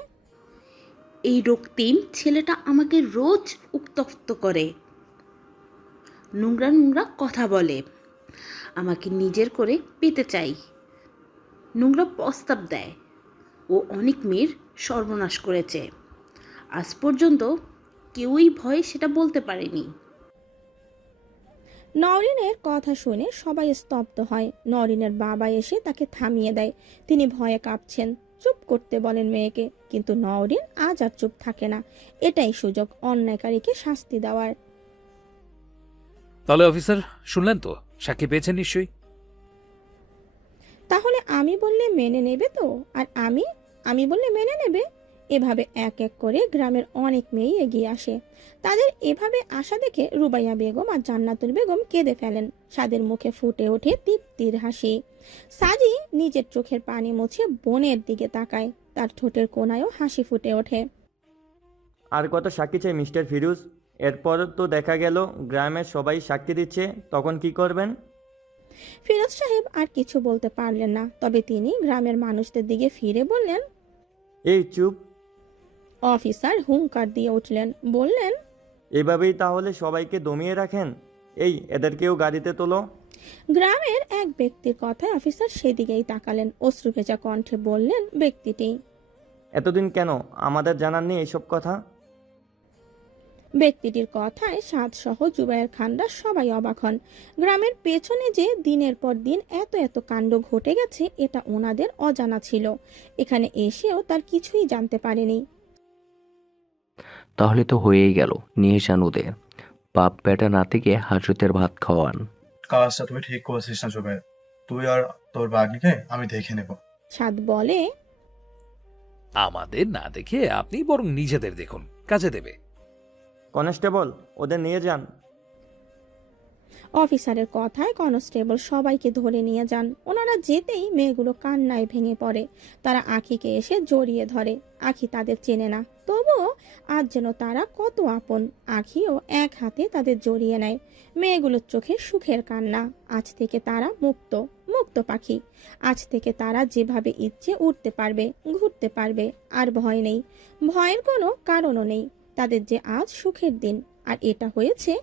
এই রক্তিম ছেলেটা আমাকে রোজ উত্তপ্ত করে, নোংরা নোংরা কথা বলে, আমাকে নিজের করে পেতে চাই, নোংরা প্রস্তাব দেয়। ও অনেক মেয়ের সর্বনাশ করেছে, আজ পর্যন্ত কেউই ভয়ে সেটা বলতে পারেনি। নওরিনের কথা শুনে সবাই স্তব্ধ হয়। নওরিনের বাবা এসে তাকে থামিয়ে দেয়। তিনি ভয়ে কাঁপছেন। চুপ করতে বলেন মেয়েকে, কিন্তু নওরিন আজ আর চুপ থাকে না। এটাই সুযোগ অন্যায়কারীকে শাস্তি দেওয়ার। তাহলে অফিসার, শুনলেন তো, সাক্ষী পেয়েছেন নিশ্চয়ই। তাহলে আমি বললে মেনে নেবে তো? আর আমি বললে মেনে নেবে? এভাবে এক এক করে গ্রামের অনেক মেয়ে এগিয়ে আসে। তাদের এভাবে আসা দেখে রুবাইয়া বেগম আর জান্নাতুল বেগম কেঁদে ফেলেন। সাদের মুখে ফুটে ওঠে তৃপ্তির হাসি। সাজি নিজের চোখের পানি মুছে বোনের দিকে তাকায়। তার ঠোঁটের কোণায়ও হাসি ফুটে ওঠে। আর কত সাক্ষী চাই মিস্টার ফিরোজ? এরপর তো দেখা গেল গ্রামের সবাই সাক্ষী দিচ্ছে, তখন কি করবেন? ফিরোজ সাহেব আর কিছু বলতে পারলেন না। তবে তিনি গ্রামের মানুষদের দিকে ফিরে বললেন, এই চুপ! অফিসার হুঙ্কার দিয়ে উঠলেন, বললেন, এভাবেই তাহলে সবাইকে দমিয়ে রাখেন? এই এদেরকেও গাড়িতে তোলো। গ্রামের এক ব্যক্তির কথায় অফিসার সেদিকেই তাকালেন। অশ্রুভেজা কণ্ঠে বললেন ব্যক্তিটি, এতদিন কেন আমাদের জানাননি এইসব কথা? ব্যক্তিটির কথায় সাদ সহ জুবায়ের খানরা সবাই অবাক হন। গ্রামের পেছনে যে দিনের পর দিন এত এত কাণ্ড ঘটে গেছে এটা ওনাদের অজানা ছিল। এখানে এসেও তার কিছুই জানতে পারেনি। তাহলে তো হয়েই গেল, নিয়ে যান ওদের। বাপ বেটা নাতিকে হাজতের ভাত খাওয়ান। কাজটা তুই ঠিক করছিস না জুবাইর। তুই আর তোর ভাগ্নিকে আমি দেখে নেব। সাদ বলে, আমাদের না দেখে আপনি বরং নিজেদের দেখুন, কাজে দেবে। কনস্টেবল, ওদের নিয়ে যান। অফিসারের কথায় কনস্টেবল সবাইকে ধরে নিয়ে যান। ওনারা যেতেই মেয়েগুলো কান্নায় ভেঙে পড়ে। তারা আখিকে এসে জড়িয়ে ধরে। আখি তাদের চেনে না, তবুও আজ যেন তারা কত আপন। আখিও এক হাতে তাদের জড়িয়ে নেয়। মেয়েগুলোর চোখে সুখের কান্না। আজ থেকে তারা মুক্ত, মুক্ত পাখি। আজ থেকে তারা যেভাবে ইচ্ছে উঠতে পারবে, ঘুরতে পারবে। আর ভয় নেই, ভয়ের কোনো কারণও নেই। তাদের যে আজ সুখের দিন। আর এটা হয়েছে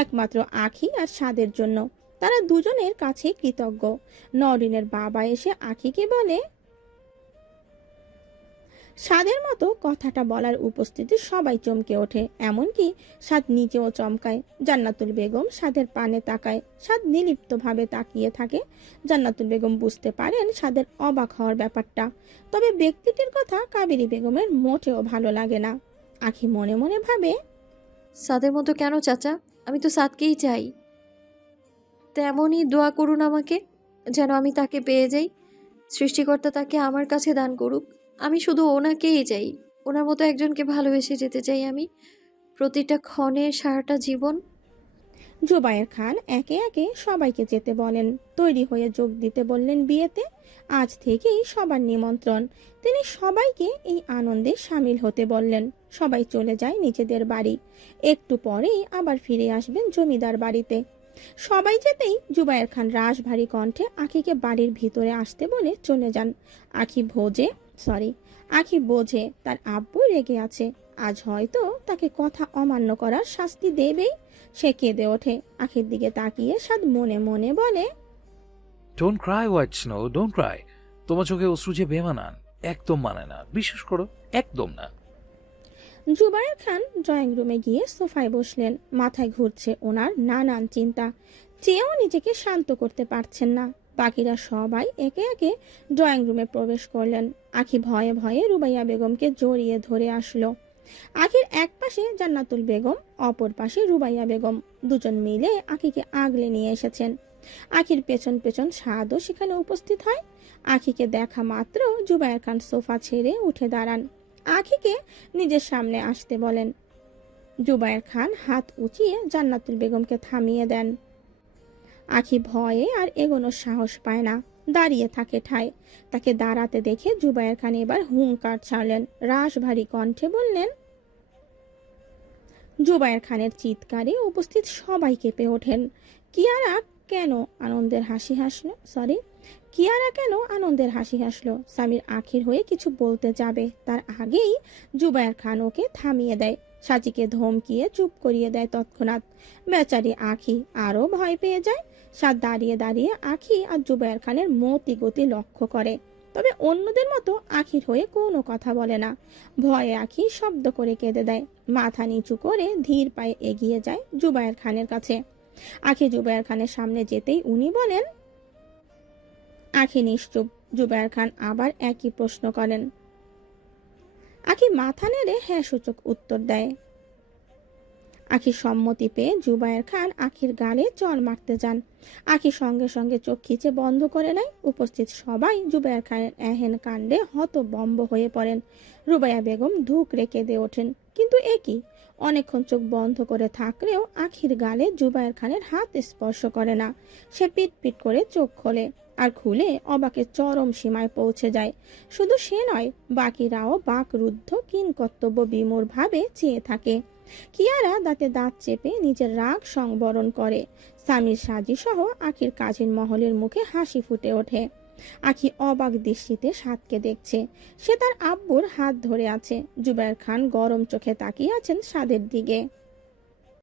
একমাত্র আখি আর সাদের জন্য। তারা দুজনের কাছে কৃতজ্ঞ। নওরিনের বাবা এসে আখিকে বলে, সাদের মতো কথাটা বলার উপস্থিতি সবাই চমকে ওঠে। এমনকি সাদ নিজেও চমকায়। জান্নাতুল বেগম সাদের পানে তাকায়। সাদ নির্লিপ্তভাবে তাকিয়ে থাকে। জান্নাতুল বেগম বুঝতে পারেন সাদের অবাক হওয়ার ব্যাপারটা। তবে ব্যক্তিটির কথা কাবেরী বেগমের মোটেও ভালো লাগে না। আখি মনে মনে ভাবে, সাদের মতো কেন চাচা? আমি তো সাদকেই চাই। তেমনই দোয়া করুন আমাকে, যেন আমি তাকে পেয়ে যাই। সৃষ্টিকর্তা তাকে আমার কাছে দান করুক। আমি শুধু ওনাকেই চাই। ওনার মতো একজনকে ভালোবেসে যেতে চাই আমি, প্রতিটা ক্ষণে, সারাটা জীবন। জুবায়ের খান একে একে সবাইকে যেতে বলেন। তৈরি হয়ে যোগ দিতে বললেন বিয়েতে। আজ থেকেই সবার নিমন্ত্রণ। তিনি সবাইকে এই আনন্দে সামিল হতে বললেন। সবাই চলে যায় নিজেদের বাড়ি। একটু পরেই আবার ফিরে আসবেন জমিদার বাড়িতে। সবাই যেতেই জুবায়ের খান রাশভারী কণ্ঠে আখিকে বাড়ির ভিতরে আসতে বলে চলে যান। আখি বোঝে তার আব্বু রেগে আছে। আজ হয়তো তাকে কথা অমান্য করার শাস্তি দেবেই। সে কেঁদে ওঠে। আখির দিকে তাকিয়ে সাদ মনে মনে বলে, don't Cry white snow, don't Cry. তোমার চোখে অশ্রু যে বেমানান, একদম মানে না, বিশ্বাস করো, একদম না। জুবায়ের খান ড্রয়িং রুমে গিয়ে সোফায় বসলেন। মাথায় ঘুরছে ওনার নানান চিন্তা। চেয়েও নিজেকে শান্ত করতে পারছেন না। বাকিরা সবাই একে একে ড্রয়িং রুমে প্রবেশ করলেন। আখি ভয়ে ভয়ে রুবাইয়া বেগমকে জড়িয়ে ধরে আসলো। আখির এক পাশে জান্নাতুল বেগম, অপর পাশে রুবাইয়া বেগম। দুজন মিলে আখিকে আগলে নিয়ে এসেছেন। আখির পেছন পেছন সাদও সেখানে উপস্থিত হয়। আখিকে দেখা মাত্র জুবায়ের খান সোফা ছেড়ে উঠে দাঁড়ান। আখিকে নিজের সামনে আসতে বলেন। জুবায়ের খান হাত উঁচিয়ে জান্নাতুল বেগমকে থামিয়ে দেন। আখি ভয়ে আর এগোনোর সাহস পায় না, দাঁড়িয়ে থাকে ঠায়। তাকে দাঁড়াতে দেখে জুবায়ের খান এবার হুঙ্কার ছাড়লেন। রাশভারী কণ্ঠে বললেন। জুবায়ের খানের চিৎকারে উপস্থিত সবাই কেঁপে ওঠেন। কিয়ারা কেন আনন্দের হাসি হাসলো। সামির আখির হয়ে কিছু বলতে যাবে, তার আগেই জুবায়ের খান ওকে থামিয়ে দেয়। সাজিকে ধমকিয়ে চুপ করিয়ে দেয় তৎক্ষণাৎ। বেচারি আখি আরো ভয় পেয়ে যায়। সাদ দাঁড়িয়ে দাঁড়িয়ে আখি আর জুবায়ের খানের মতি গতি লক্ষ্য করে। তবে অন্যদের মতো আখির হয়ে কোনো কথা বলে না। ভয়ে আখি শব্দ করে কেঁদে দেয়। মাথা নিচু করে ধীর পায়ে এগিয়ে যায় জুবায়ের খানের কাছে। আখি জুবায়ের খানের সামনে যেতেই উনি বলেন। আখি নিশ্চুপ। জুবায়ের খান আবার একই প্রশ্ন করেন। আখি মাথা নেড়ে হ্যাঁ সূচক উত্তর দেয়। আখির সম্মতি পেয়ে জুবায়ের খান আখির গালে চড় মারতে যান। আখি সঙ্গে সঙ্গে চোখ খিচে বন্ধ করে নেয়। উপস্থিত সবাই জুবায়ের খানের এহেন কাণ্ডে হতবম্ব হয়ে পড়েন। রুবাইয়া বেগম ধুকরে কেঁদে ওঠেন। কিন্তু এ কি, অনেকক্ষণ চোখ বন্ধ করে থাকলেও আখির গালে জুবায়ের খানের হাত স্পর্শ করে না। সে পিট পিট করে চোখ খোলে, আর খুলে অবাকের চরম সীমায় পৌঁছে যায়। শুধু সে নয়, বাকিরাও বাকরুদ্ধ কিংকর্তব্য বিমূঢ় ভাবে চেয়ে থাকে। কিয়ারা দাঁতে দাঁত চেপে নিজের রাগ সংবরণ করে। স্বামীর সাজি সহ আখির কাজিন মহলের মুখে হাসি ফুটে ওঠে। আখি অবাক দৃষ্টিতে সাদকে দেখছে। সে তার আব্বুর হাত ধরে আছে। জুবায়ের খান গরম চোখে তাকিয়ে আছেন সাদের দিকে।